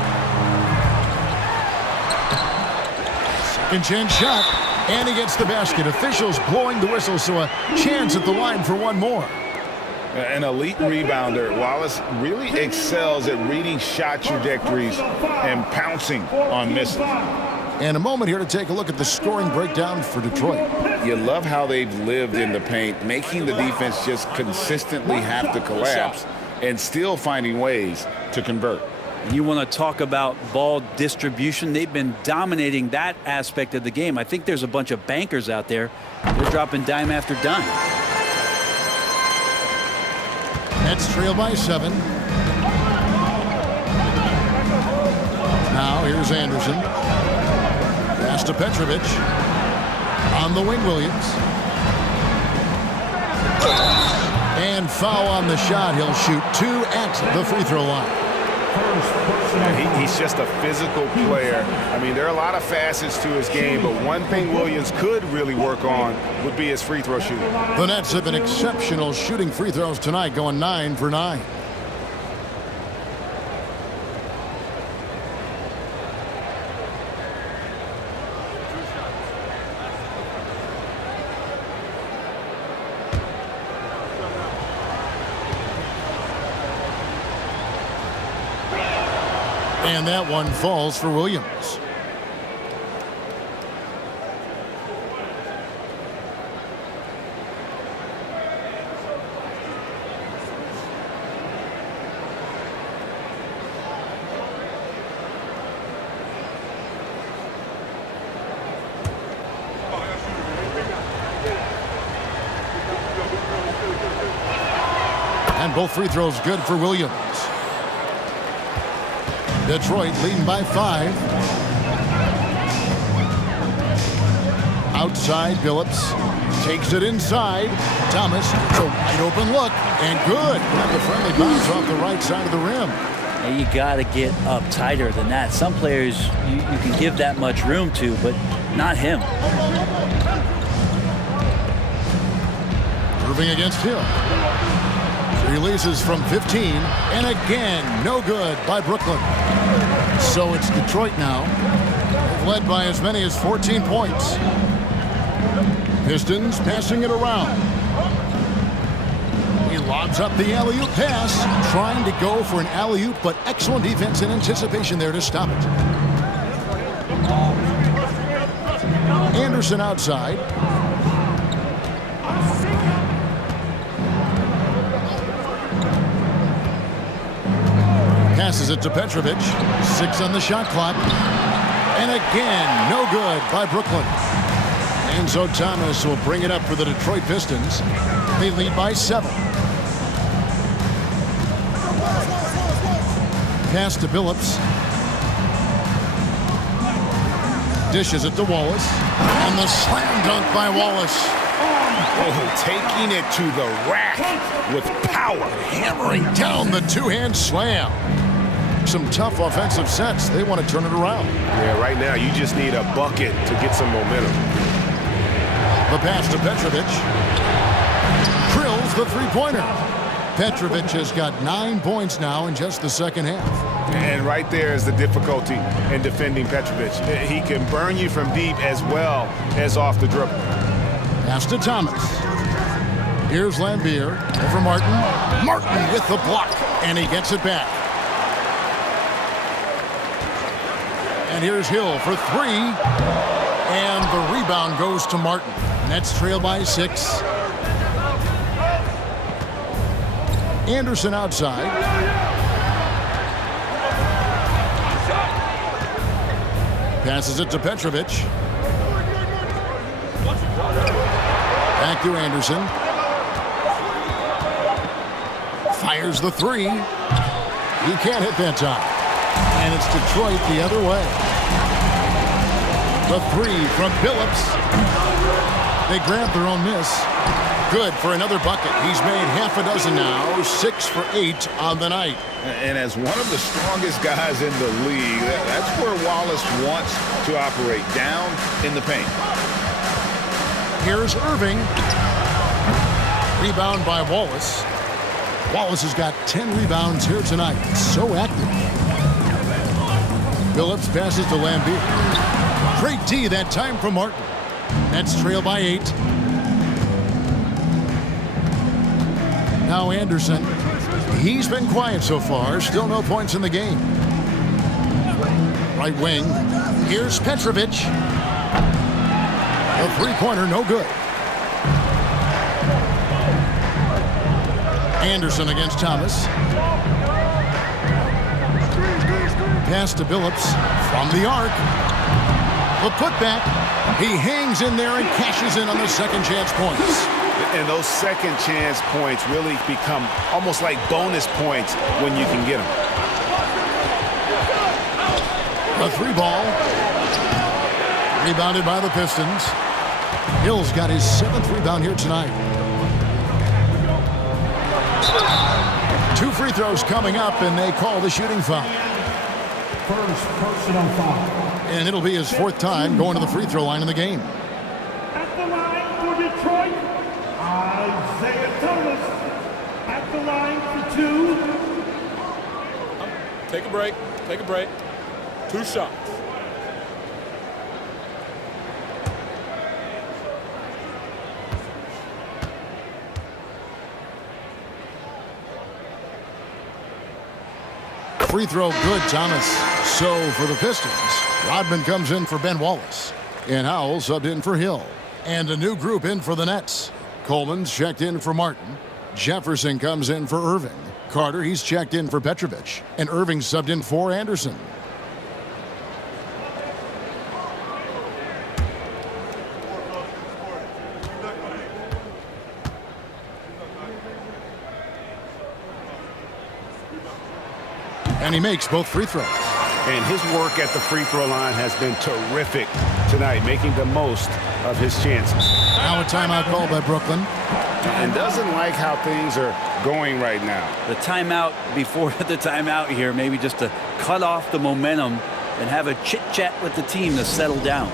Second chance shot. And he gets the basket. Officials blowing the whistle, so a chance at the line for one more. An elite rebounder. Wallace really excels at reading shot trajectories and pouncing on misses. And a moment here to take a look at the scoring breakdown for Detroit. You love how they've lived in the paint, making the defense just consistently have to collapse and still finding ways to convert. You want to talk about ball distribution. They've been dominating that aspect of the game. I think there's a bunch of bankers out there. They're dropping dime after dime. Nets trail by 7. Now here's Anderson. Pass to Petrovic. On the wing, Williams. And foul on the shot. He'll shoot 2 at the free throw line. He's just a physical player. I mean, there are a lot of facets to his game, but one thing Williams could really work on would be his free throw shooting. The Nets have been exceptional shooting free throws tonight, going 9 for 9. And that one falls for Williams. And both free throws good for Williams. Detroit leading by 5. Outside, Phillips takes it inside. Thomas, it's a wide open look, and good. Got the friendly bounce off the right side of the rim. And you got to get up tighter than that. Some players you can give that much room to, but not him. Irving against Hill. Releases from 15, and again, no good by Brooklyn. So it's Detroit now. They've led by as many as 14 points. Pistons passing it around. He lobs up the alley-oop pass, trying to go for an alley-oop, but excellent defense and anticipation there to stop it. Anderson outside. Passes it to Petrovic. 6 on the shot clock. And again, no good by Brooklyn. Enzo Thomas will bring it up for the Detroit Pistons. They lead by 7. Pass to Billups. Dishes it to Wallace. And the slam dunk by Wallace. Oh, taking it to the rack with power. Hammering down the two-hand slam. Some tough offensive sets. They want to turn it around. Yeah, right now you just need a bucket to get some momentum. The pass to Petrovic. Drills the three-pointer. Petrovic has got 9 points now in just the second half. And right there is the difficulty in defending Petrovic. He can burn you from deep as well as off the dribble. Pass to Thomas. Here's Lambier over Martin. Martin with the block, and he gets it back. And here's Hill for 3. And the rebound goes to Martin. Nets trail by 6. Anderson outside. Passes it to Petrovic. Back to Anderson. Fires the 3. He can't hit that time. And it's Detroit the other way. The 3 from Billups. They grab their own miss. Good for another bucket. He's made half a dozen now. 6 for 8 on the night. And as one of the strongest guys in the league, that's where Wallace wants to operate, down in the paint. Here's Irving. Rebound by Wallace. Wallace has got 10 rebounds here tonight. So active. Billups passes to Lambier. Great D that time from Martin. Nets trail by 8. Now Anderson. He's been quiet so far. Still no points in the game. Right wing. Here's Petrovic. A three-pointer, no good. Anderson against Thomas. Pass to Billups from the arc. The putback. He hangs in there and cashes in on the second chance points. And those second chance points really become almost like bonus points when you can get them. A 3-ball. Rebounded by the Pistons. Hill's got his 7th rebound here tonight. 2 free throws coming up, and they call the shooting foul. First personal foul. And it'll be his 4th time going to the free throw line in the game. At the line for Detroit, Isaiah Thomas. At the line for 2. Take a break. Take a break. 2 shots. Free throw good, Thomas. So for the Pistons, Rodman comes in for Ben Wallace. And Howell subbed in for Hill. And a new group in for the Nets. Coleman's checked in for Martin. Jefferson comes in for Irving. Carter, he's checked in for Petrovic. And Irving subbed in for Anderson. And he makes both free throws. And his work at the free throw line has been terrific tonight, making the most of his chances. Now a timeout called by Brooklyn. And doesn't like how things are going right now. The timeout before the timeout here, maybe just to cut off the momentum and have a chit-chat with the team to settle down.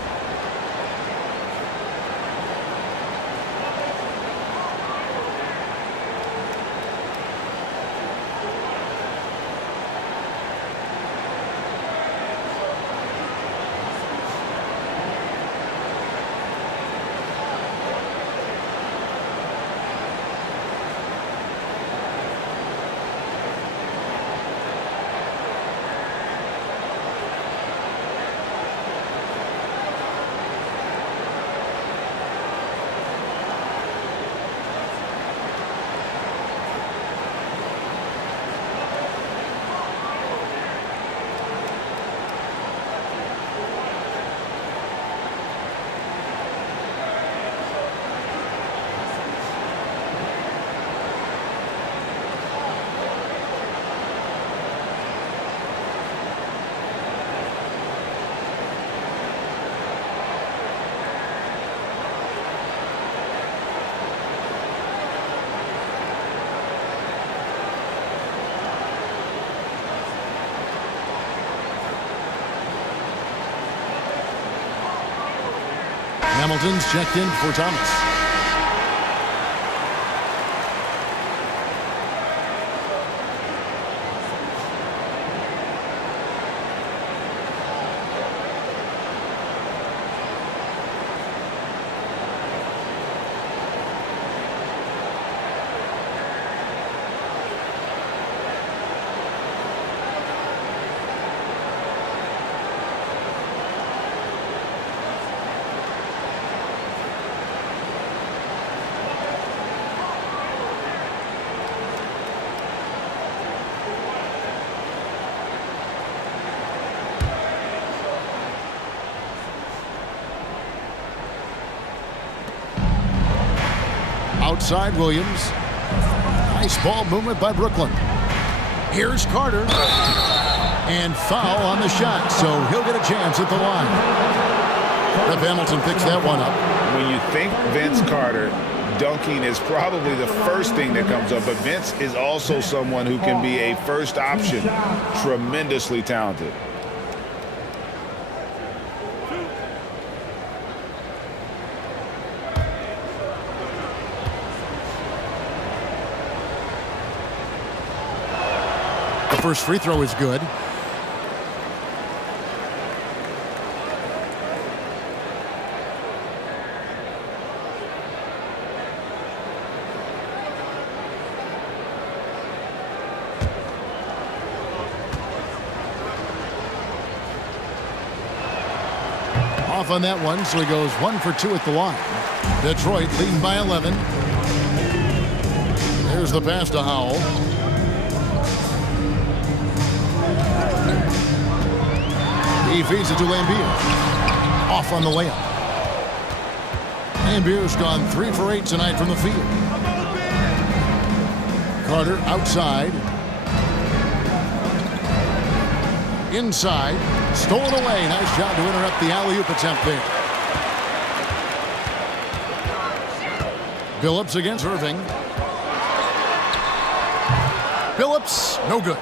Hamilton's checked in for Thomas. Outside Williams. Nice ball movement by Brooklyn. Here's Carter. And foul on the shot, so he'll get a chance at the line. Rep Hamilton picks that one up. When you think Vince Carter, dunking is probably the first thing that comes up, but Vince is also someone who can be a first option. Tremendously talented. The first free throw is good. Off on that one, so he goes 1 for 2 at the line. Detroit leading by 11. There's the pass to Howell. He feeds it to Lambier. Off on the layup. Lambier's gone 3 for 8 tonight from the field. Carter outside. Inside. Stolen away. Nice job to interrupt the alley-oop attempt there. Billups against Irving. Billups, no good.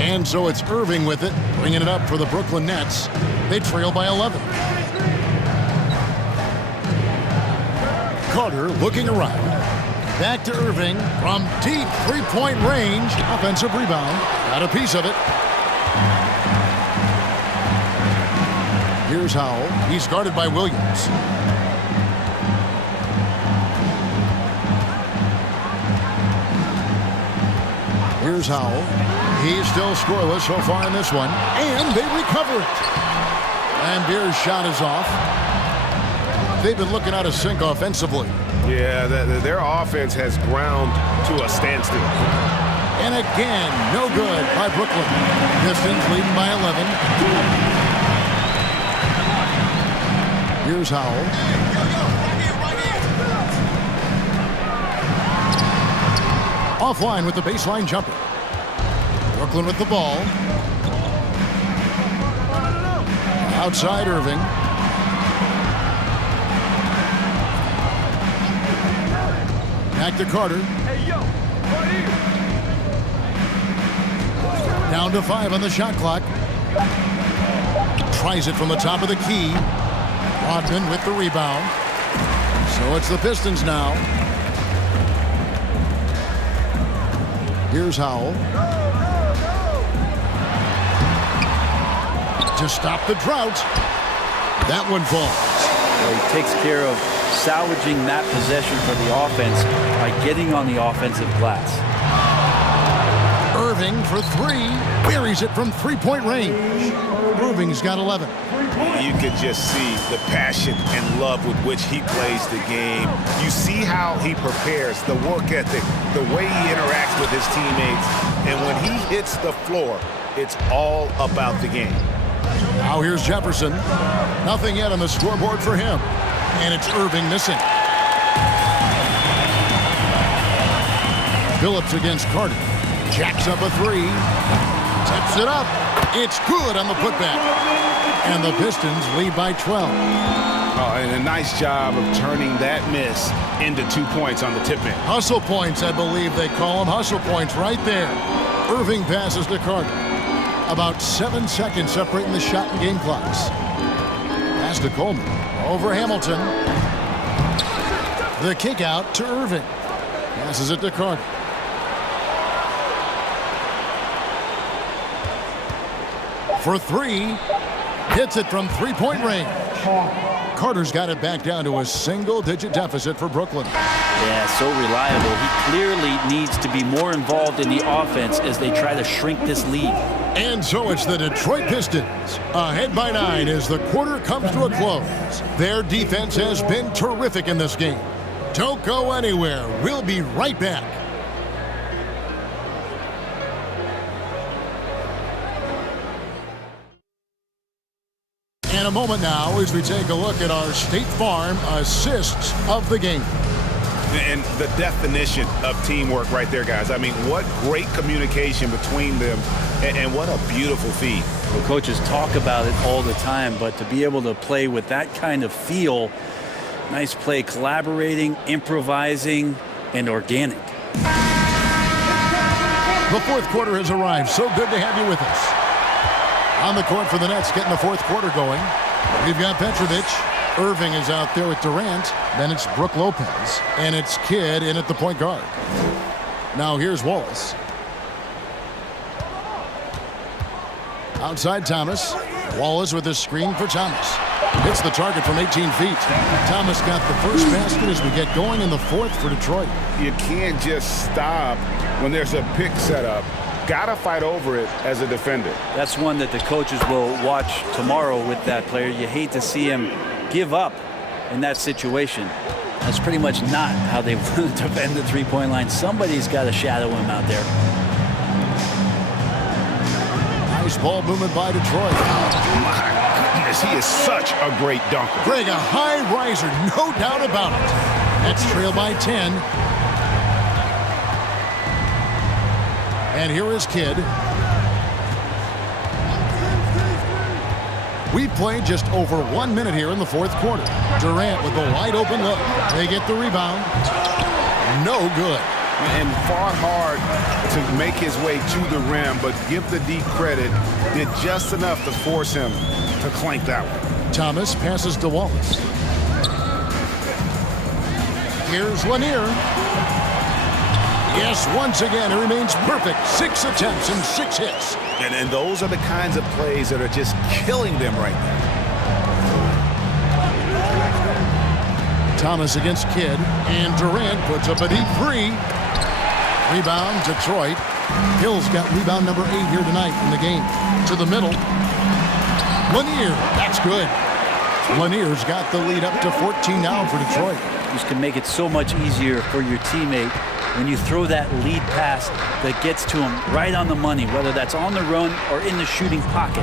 And so it's Irving with it, bringing it up for the Brooklyn Nets. They trail by 11. Carter looking around. Back to Irving from deep three-point range. Offensive rebound. Got a piece of it. Here's Howell. He's guarded by Williams. Here's Howell. He's still scoreless so far in this one. And they recover it. Lambier's shot is off. They've been looking out of sync offensively. Yeah, their offense has ground to a standstill. And again, no good by Brooklyn. Pistons leading by 11. Here's Howell. Offline with the baseline jumper. Brooklyn with the ball. Outside Irving. Back to Carter. Down to 5 on the shot clock. Tries it from the top of the key. Rodman with the rebound. So it's the Pistons now. Here's Howell. To stop the drought. That one falls. Well, he takes care of salvaging that possession for the offense by getting on the offensive glass. Irving for 3. Buries it from three-point range. Irving's got 11. You could just see the passion and love with which he plays the game. You see how he prepares, the work ethic, the way he interacts with his teammates. And when he hits the floor, it's all about the game. Now here's Jefferson. Nothing yet on the scoreboard for him. And it's Irving missing. Phillips against Carter. Jacks up a 3. Tips it up. It's good on the putback. And the Pistons lead by 12. Oh, and a nice job of turning that miss into 2 points on the tip-in. Hustle points, I believe they call them. Hustle points right there. Irving passes to Carter. About 7 seconds separating the shot and game clocks. Pass to Coleman. Over Hamilton. The kick out to Irving. Passes it to Carter. For 3. Hits it from three-point range. Carter's got it back down to a single-digit deficit for Brooklyn. Yeah, so reliable. He clearly needs to be more involved in the offense as they try to shrink this lead. And so it's the Detroit Pistons ahead by 9 as the quarter comes to a close. Their defense has been terrific in this game. Don't go anywhere. We'll be right back. In a moment now as we take a look at our State Farm assists of the game. And the definition of teamwork right there, guys. I mean, what great communication between them, and what a beautiful feed. Well, coaches talk about it all the time, but to be able to play with that kind of feel, nice play, collaborating, improvising, and organic. The fourth quarter has arrived. So good to have you with us. On the court for the Nets, getting the fourth quarter going. We've got Petrovic. Irving is out there with Durant. Then it's Brook Lopez. And it's Kidd in at the point guard. Now here's Wallace. Outside Thomas. Wallace with a screen for Thomas. Hits the target from 18 feet. Thomas got the first basket as we get going in the fourth for Detroit. You can't just stop when there's a pick set up. Gotta fight over it as a defender. That's one that the coaches will watch tomorrow with that player. You hate to see him give up in that situation. That's pretty much not how they want to defend the three-point line. Somebody's got to shadow him out there. Nice ball movement by Detroit. Oh, my goodness, he is such a great dunker. Greg, a high riser, no doubt about it. That's trailed by 10. And here is Kidd. We've played just over 1 minute here in the fourth quarter. Durant with the wide open look. They get the rebound. No good. And fought hard to make his way to the rim, but give the D credit. Did just enough to force him to clank that one. Thomas passes to Wallace. Here's Lanier. Yes, once again, it remains perfect. 6 attempts and 6 hits. And those are the kinds of plays that are just killing them right now. Thomas against Kidd, and Durant puts up a deep 3. Rebound, Detroit. Hill's got rebound number 8 here tonight in the game. To the middle. Lanier, that's good. Lanier's got the lead up to 14 now for Detroit. This can make it so much easier for your teammate when you throw that lead pass that gets to him right on the money, whether that's on the run or in the shooting pocket.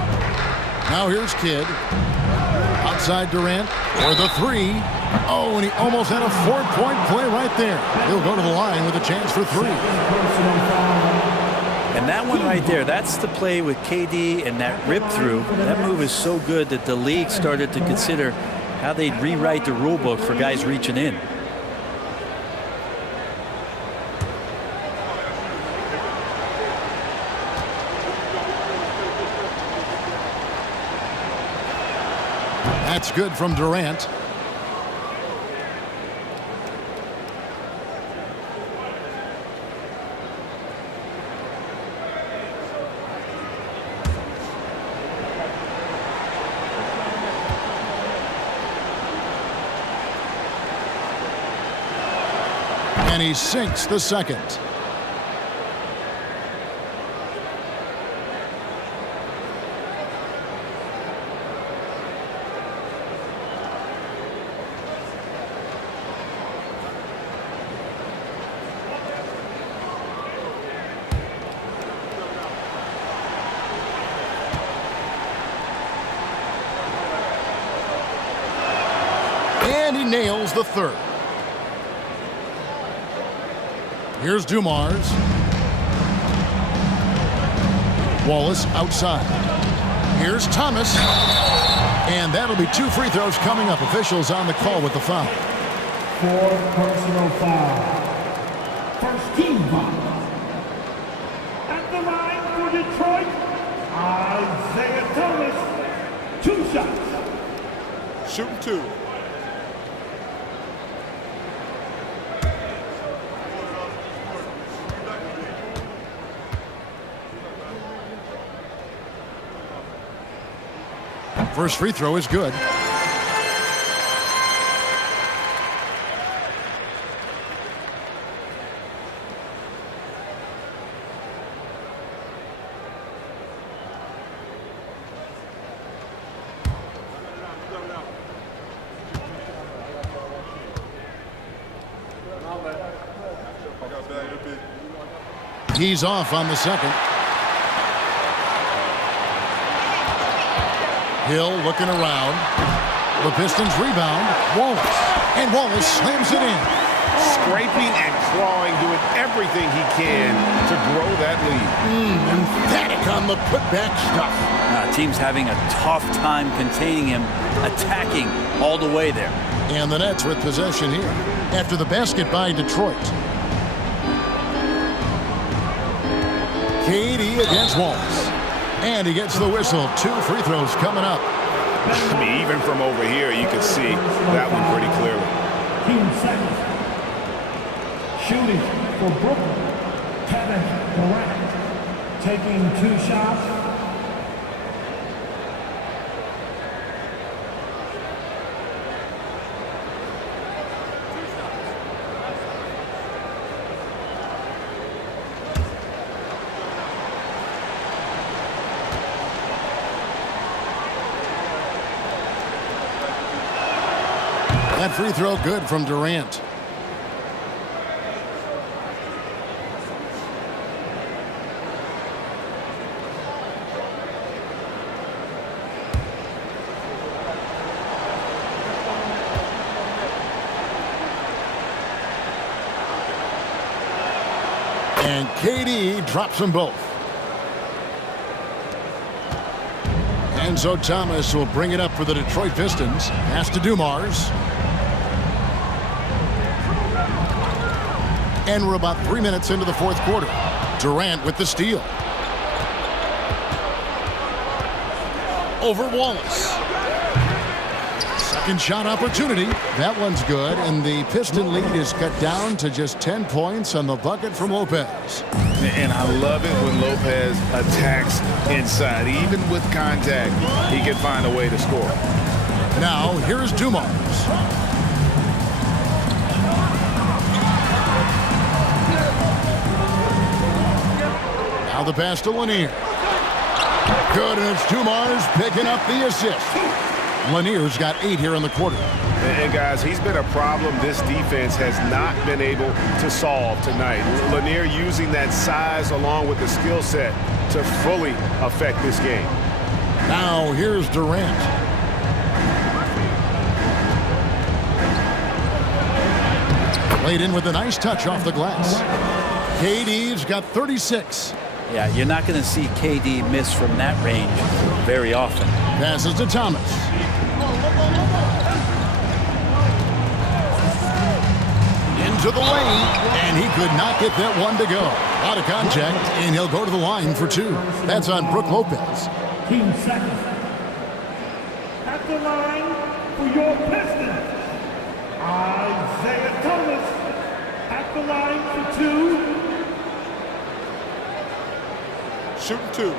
Now here's Kidd. Outside Durant for the 3. Oh, and he almost had a 4-point play right there. He'll go to the line with a chance for 3. And that one right there, that's the play with KD and that rip through. That move is so good that the league started to consider how they'd rewrite the rule book for guys reaching in. That's good from Durant. And he sinks the second. And he nails the third. Here's Dumars. Wallace outside. Here's Thomas. And that'll be 2 free throws coming up. Officials on the call with the foul. 4 personal foul. First team foul. At the line for Detroit, Isaiah Thomas. 2 shots. Shooting 2. First free throw is good. He's off on the second. Hill looking around. The Pistons rebound. Wallace. And Wallace slams it in. Scraping and clawing, doing everything he can to grow that lead. Emphatic on the putback stuff. Team's having a tough time containing him, attacking all the way there. And the Nets with possession here after the basket by Detroit. KD against Wallace. And he gets the whistle. 2 free throws coming up. I mean, even from over here, you can see that one pretty clearly. Team second. Shooting for Brooklyn, Kevin Durant. Taking 2 shots. That free throw good from Durant. And KD drops them both. And so Thomas will bring it up for the Detroit Pistons. Pass to Dumars. And we're about 3 minutes into the fourth quarter. Durant with the steal. Over Wallace. Second shot opportunity. That one's good. And the Piston lead is cut down to just 10 points on the bucket from Lopez. And I love it when Lopez attacks inside. Even with contact, he can find a way to score. Now, here's Dumars. Now the pass to Lanier. Good, and it's Dumars picking up the assist. Lanier's got 8 here in the quarter. And guys, he's been a problem this defense has not been able to solve tonight. Lanier using that size along with the skill set to fully affect this game. Now here's Durant. Played in with a nice touch off the glass. KD's got 36. Yeah, you're not going to see KD miss from that range very often. Passes to Thomas. Into the lane, and he could not get that one to go. Out of contact, and he'll go to the line for 2. That's on Brook Lopez. Team second. at the line for your Pistons. Isaiah Thomas at the line for 2. Shooting 2.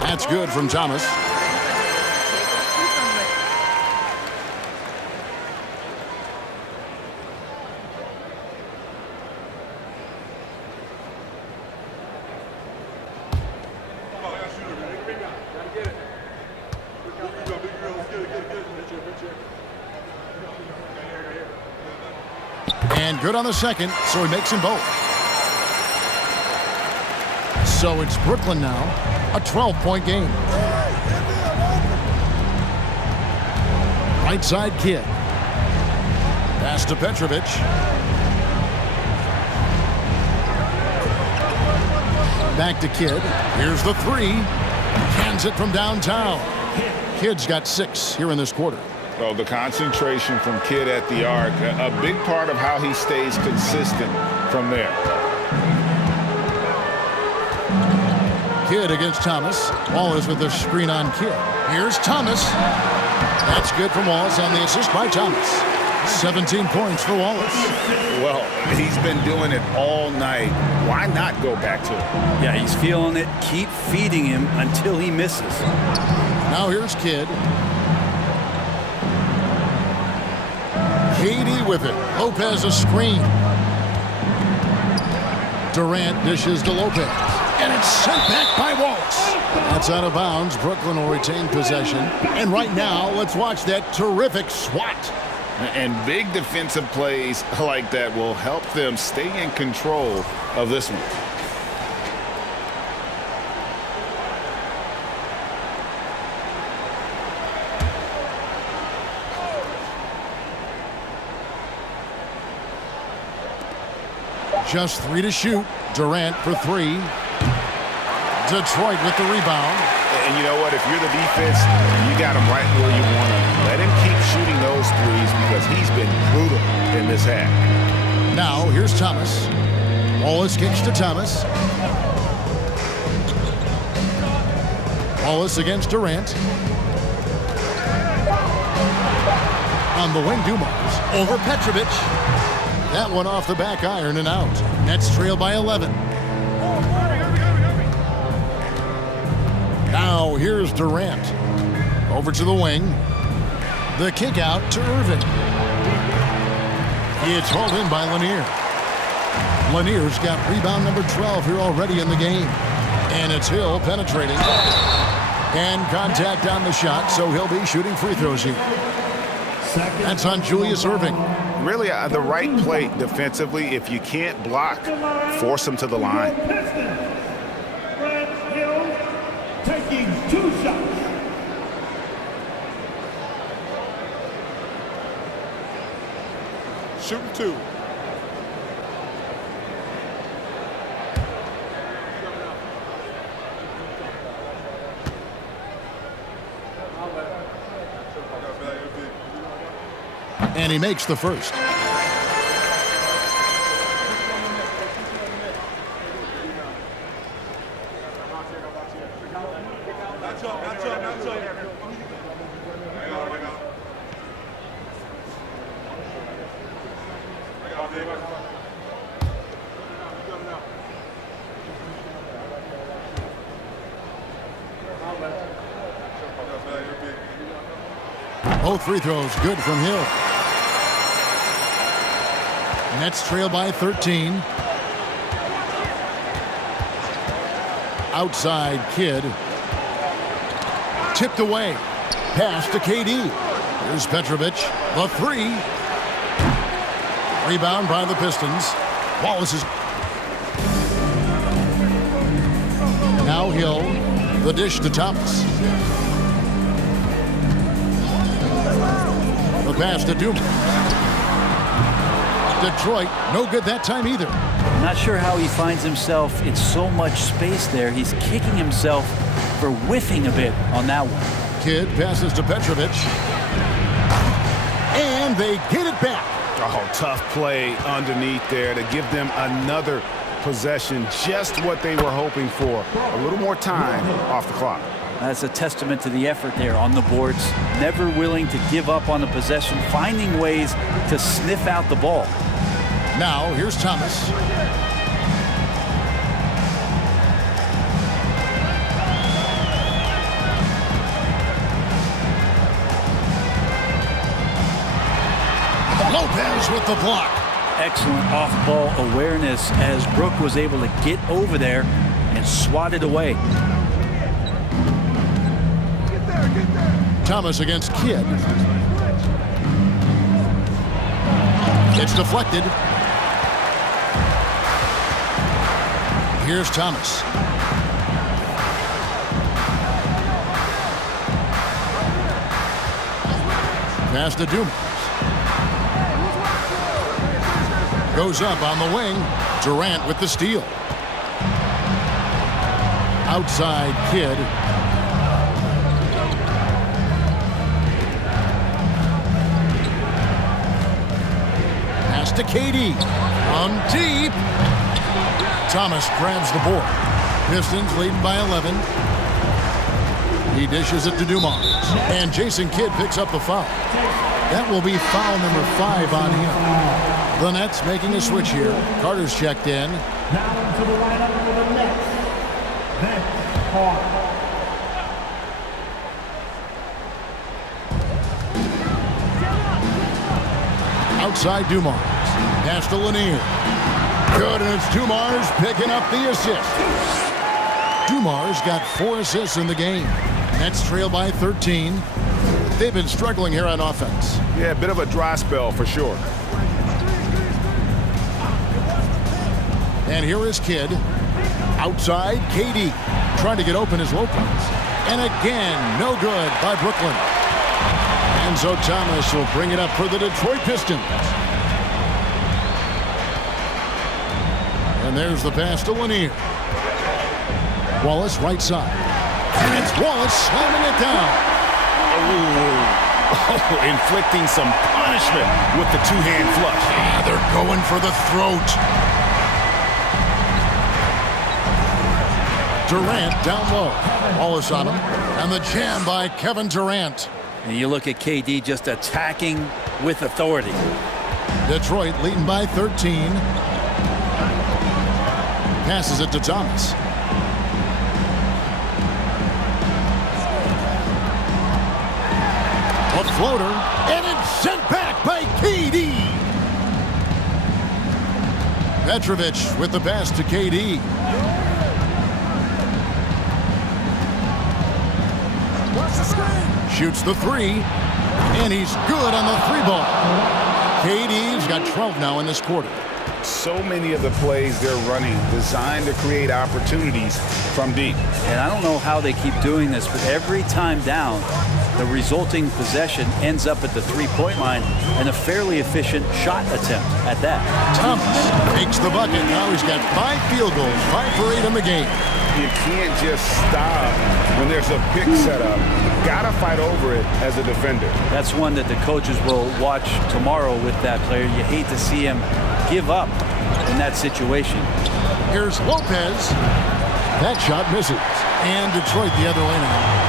That's good from Thomas. And good on the second, so he makes them both. So it's Brooklyn now, a 12-point game. Right side Kidd. Pass to Petrovic. Back to Kidd. Here's the 3. Cans it from downtown. Kidd's got 6 here in this quarter. Well, the concentration from Kidd at the arc, a big part of how he stays consistent from there. Kidd against Thomas. Wallace with the screen on Kidd. Here's Thomas. That's good from Wallace on the assist by Thomas. 17 points for Wallace. Well, he's been doing it all night. Why not go back to it? Yeah, he's feeling it. Keep feeding him until he misses. Now here's Kidd. KD with it. Lopez a screen. Durant dishes to Lopez. And it's sent back by Wallace. That's out of bounds. Brooklyn will retain possession. And right now, let's watch that terrific swat. And big defensive plays like that will help them stay in control of this one. Just 3 to shoot. Durant for 3. Detroit with the rebound. And you know what? If you're the defense, you got him right where you want him. Let him keep shooting those threes because he's been brutal in this half. Now, here's Thomas. Wallace kicks to Thomas. Wallace against Durant. On the wing, Dumars. Over Petrovic. That one off the back iron and out. Nets trail by 11. Now here's Durant. Over to the wing. The kick out to Irving. It's hauled in by Lanier. Lanier's got rebound number 12 here already in the game. And it's Hill penetrating. And contact on the shot, so he'll be shooting free throws here. That's on Julius Irving. Really the right play defensively. If you can't block, force him to the line. Hill taking 2 shots. Shooting 2. And he makes the first. Both free throws good from Hill. Nets trail by 13. Outside Kidd. Tipped away. Pass to KD. Here's Petrovic. The 3. Rebound by the Pistons. Wallace is... Now Hill. The dish to Thomas. The pass to Dumas. Detroit, no good that time either. Not sure how he finds himself in so much space there. He's kicking himself for whiffing a bit on that one. Kidd passes to Petrovic. And they get it back. Oh, tough play underneath there to give them another possession, just what they were hoping for. A little more time off the clock. That's a testament to the effort there on the boards. Never willing to give up on the possession, finding ways to sniff out the ball. Now, here's Thomas. Lopez with the block. Excellent off-ball awareness as Brook was able to get over there and swat it away. Thomas against Kidd. It's deflected. Here's Thomas. Pass to Dumas. Goes up on the wing. Durant with the steal. Outside Kidd. Pass to KD. From deep. Thomas grabs the board. Pistons leading by 11. He dishes it to Dumas. And Jason Kidd picks up the foul. That will be foul number 5 on him. The Nets making a switch here. Carter's checked in. Now into the lineup for the Nets. Vince Carter. Outside Dumas. Pass to Lanier. Good, and it's Dumas picking up the assist. Dumas got 4 assists in the game. Nets trail by 13. They've been struggling here on offense. Yeah, a bit of a dry spell for sure. And here is Kidd. Outside, KD. Trying to get open is Lopez. And again, no good by Brooklyn. And so Thomas will bring it up for the Detroit Pistons. And there's the pass to Lanier. Wallace right side. And it's Wallace slamming it down. Oh, inflicting some punishment with the two-hand flush. Yeah, they're going for the throat. Durant down low. Wallace on him. And the jam by Kevin Durant. And you look at KD just attacking with authority. Detroit leading by 13. Passes it to Thomas. A floater, and it's sent back by KD. Petrovic with the pass to KD. Shoots the 3, and he's good on the 3 ball. KD's got 12 now in this quarter. So many of the plays they're running designed to create opportunities from deep. And I don't know how they keep doing this, but every time down, the resulting possession ends up at the 3-point line and a fairly efficient shot attempt at that. Thomas takes the bucket. Now he's got 5 field goals, 5 for 8 in the game. You can't just stop when there's a pick set up. You gotta fight over it as a defender. That's one that the coaches will watch tomorrow with that player. You hate to see him give up in that situation. Here's Lopez. That shot misses. And Detroit the other way now.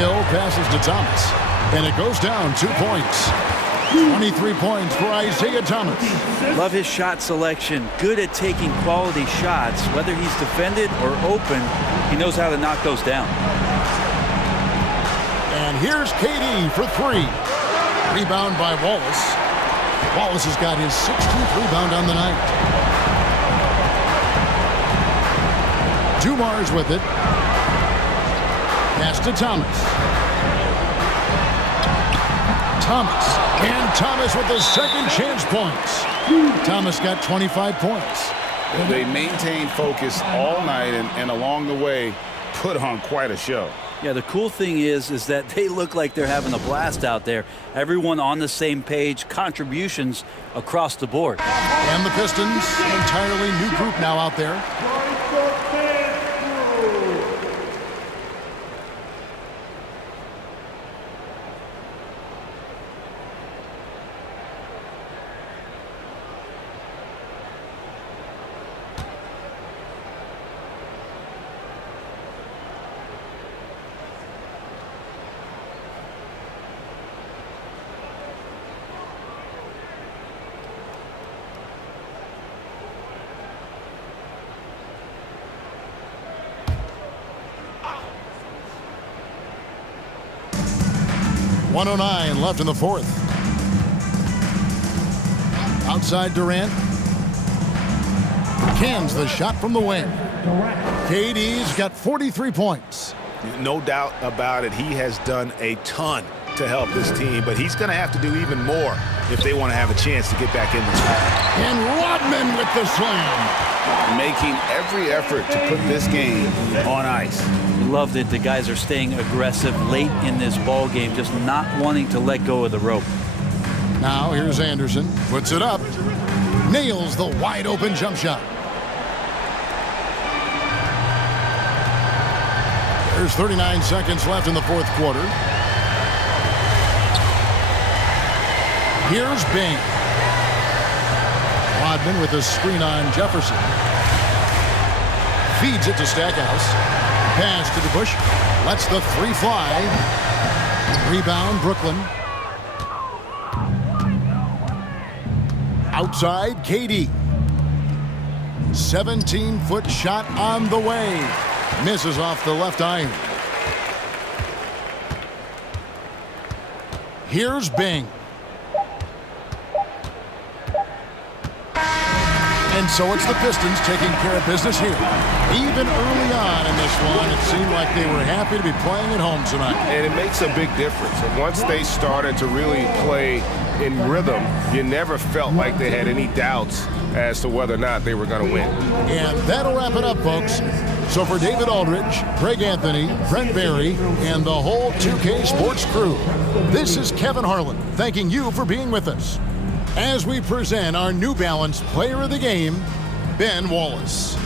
Hill passes to Thomas. And it goes down 2 points. 23 points for Isaiah Thomas. Love his shot selection. Good at taking quality shots. Whether he's defended or open, he knows how to knock those down. And here's KD for 3. Rebound by Wallace. Wallace has got his 16th rebound on the night. Dumas with it. Pass to Thomas. And Thomas with the second chance points. Thomas got 25 points. They maintained focus all night and along the way put on quite a show. Yeah, the cool thing is that they look like they're having a blast out there. Everyone on the same page, contributions across the board. And the Pistons, an entirely new group now out there. 1:09 left in the fourth. Outside Durant. Cans the shot from the wing. KD's got 43 points. No doubt about it. He has done a ton to help this team, but he's going to have to do even more if they want to have a chance to get back in this one. And Rodman with the slam. Making every effort to put this game on ice. Love that the guys are staying aggressive late in this ball game, just not wanting to let go of the rope. Now here's Anderson. Puts it up. Nails the wide open jump shot. There's 39 seconds left in the fourth quarter. Here's Bing. Rodman with a screen on Jefferson. Feeds it to Stackhouse. Pass to the Bush. Lets the three fly. Rebound, Brooklyn. Outside, KD. 17-foot shot on the way. Misses off the left iron. Here's Bing. And so it's the Pistons taking care of business here. Even early on in this one, it seemed like they were happy to be playing at home tonight. And it makes a big difference. And once they started to really play in rhythm, you never felt like they had any doubts as to whether or not they were going to win. And that'll wrap it up, folks. So for David Aldridge, Greg Anthony, Brent Barry, and the whole 2K Sports crew, this is Kevin Harlan thanking you for being with us as we present our New Balance Player of the Game, Ben Wallace.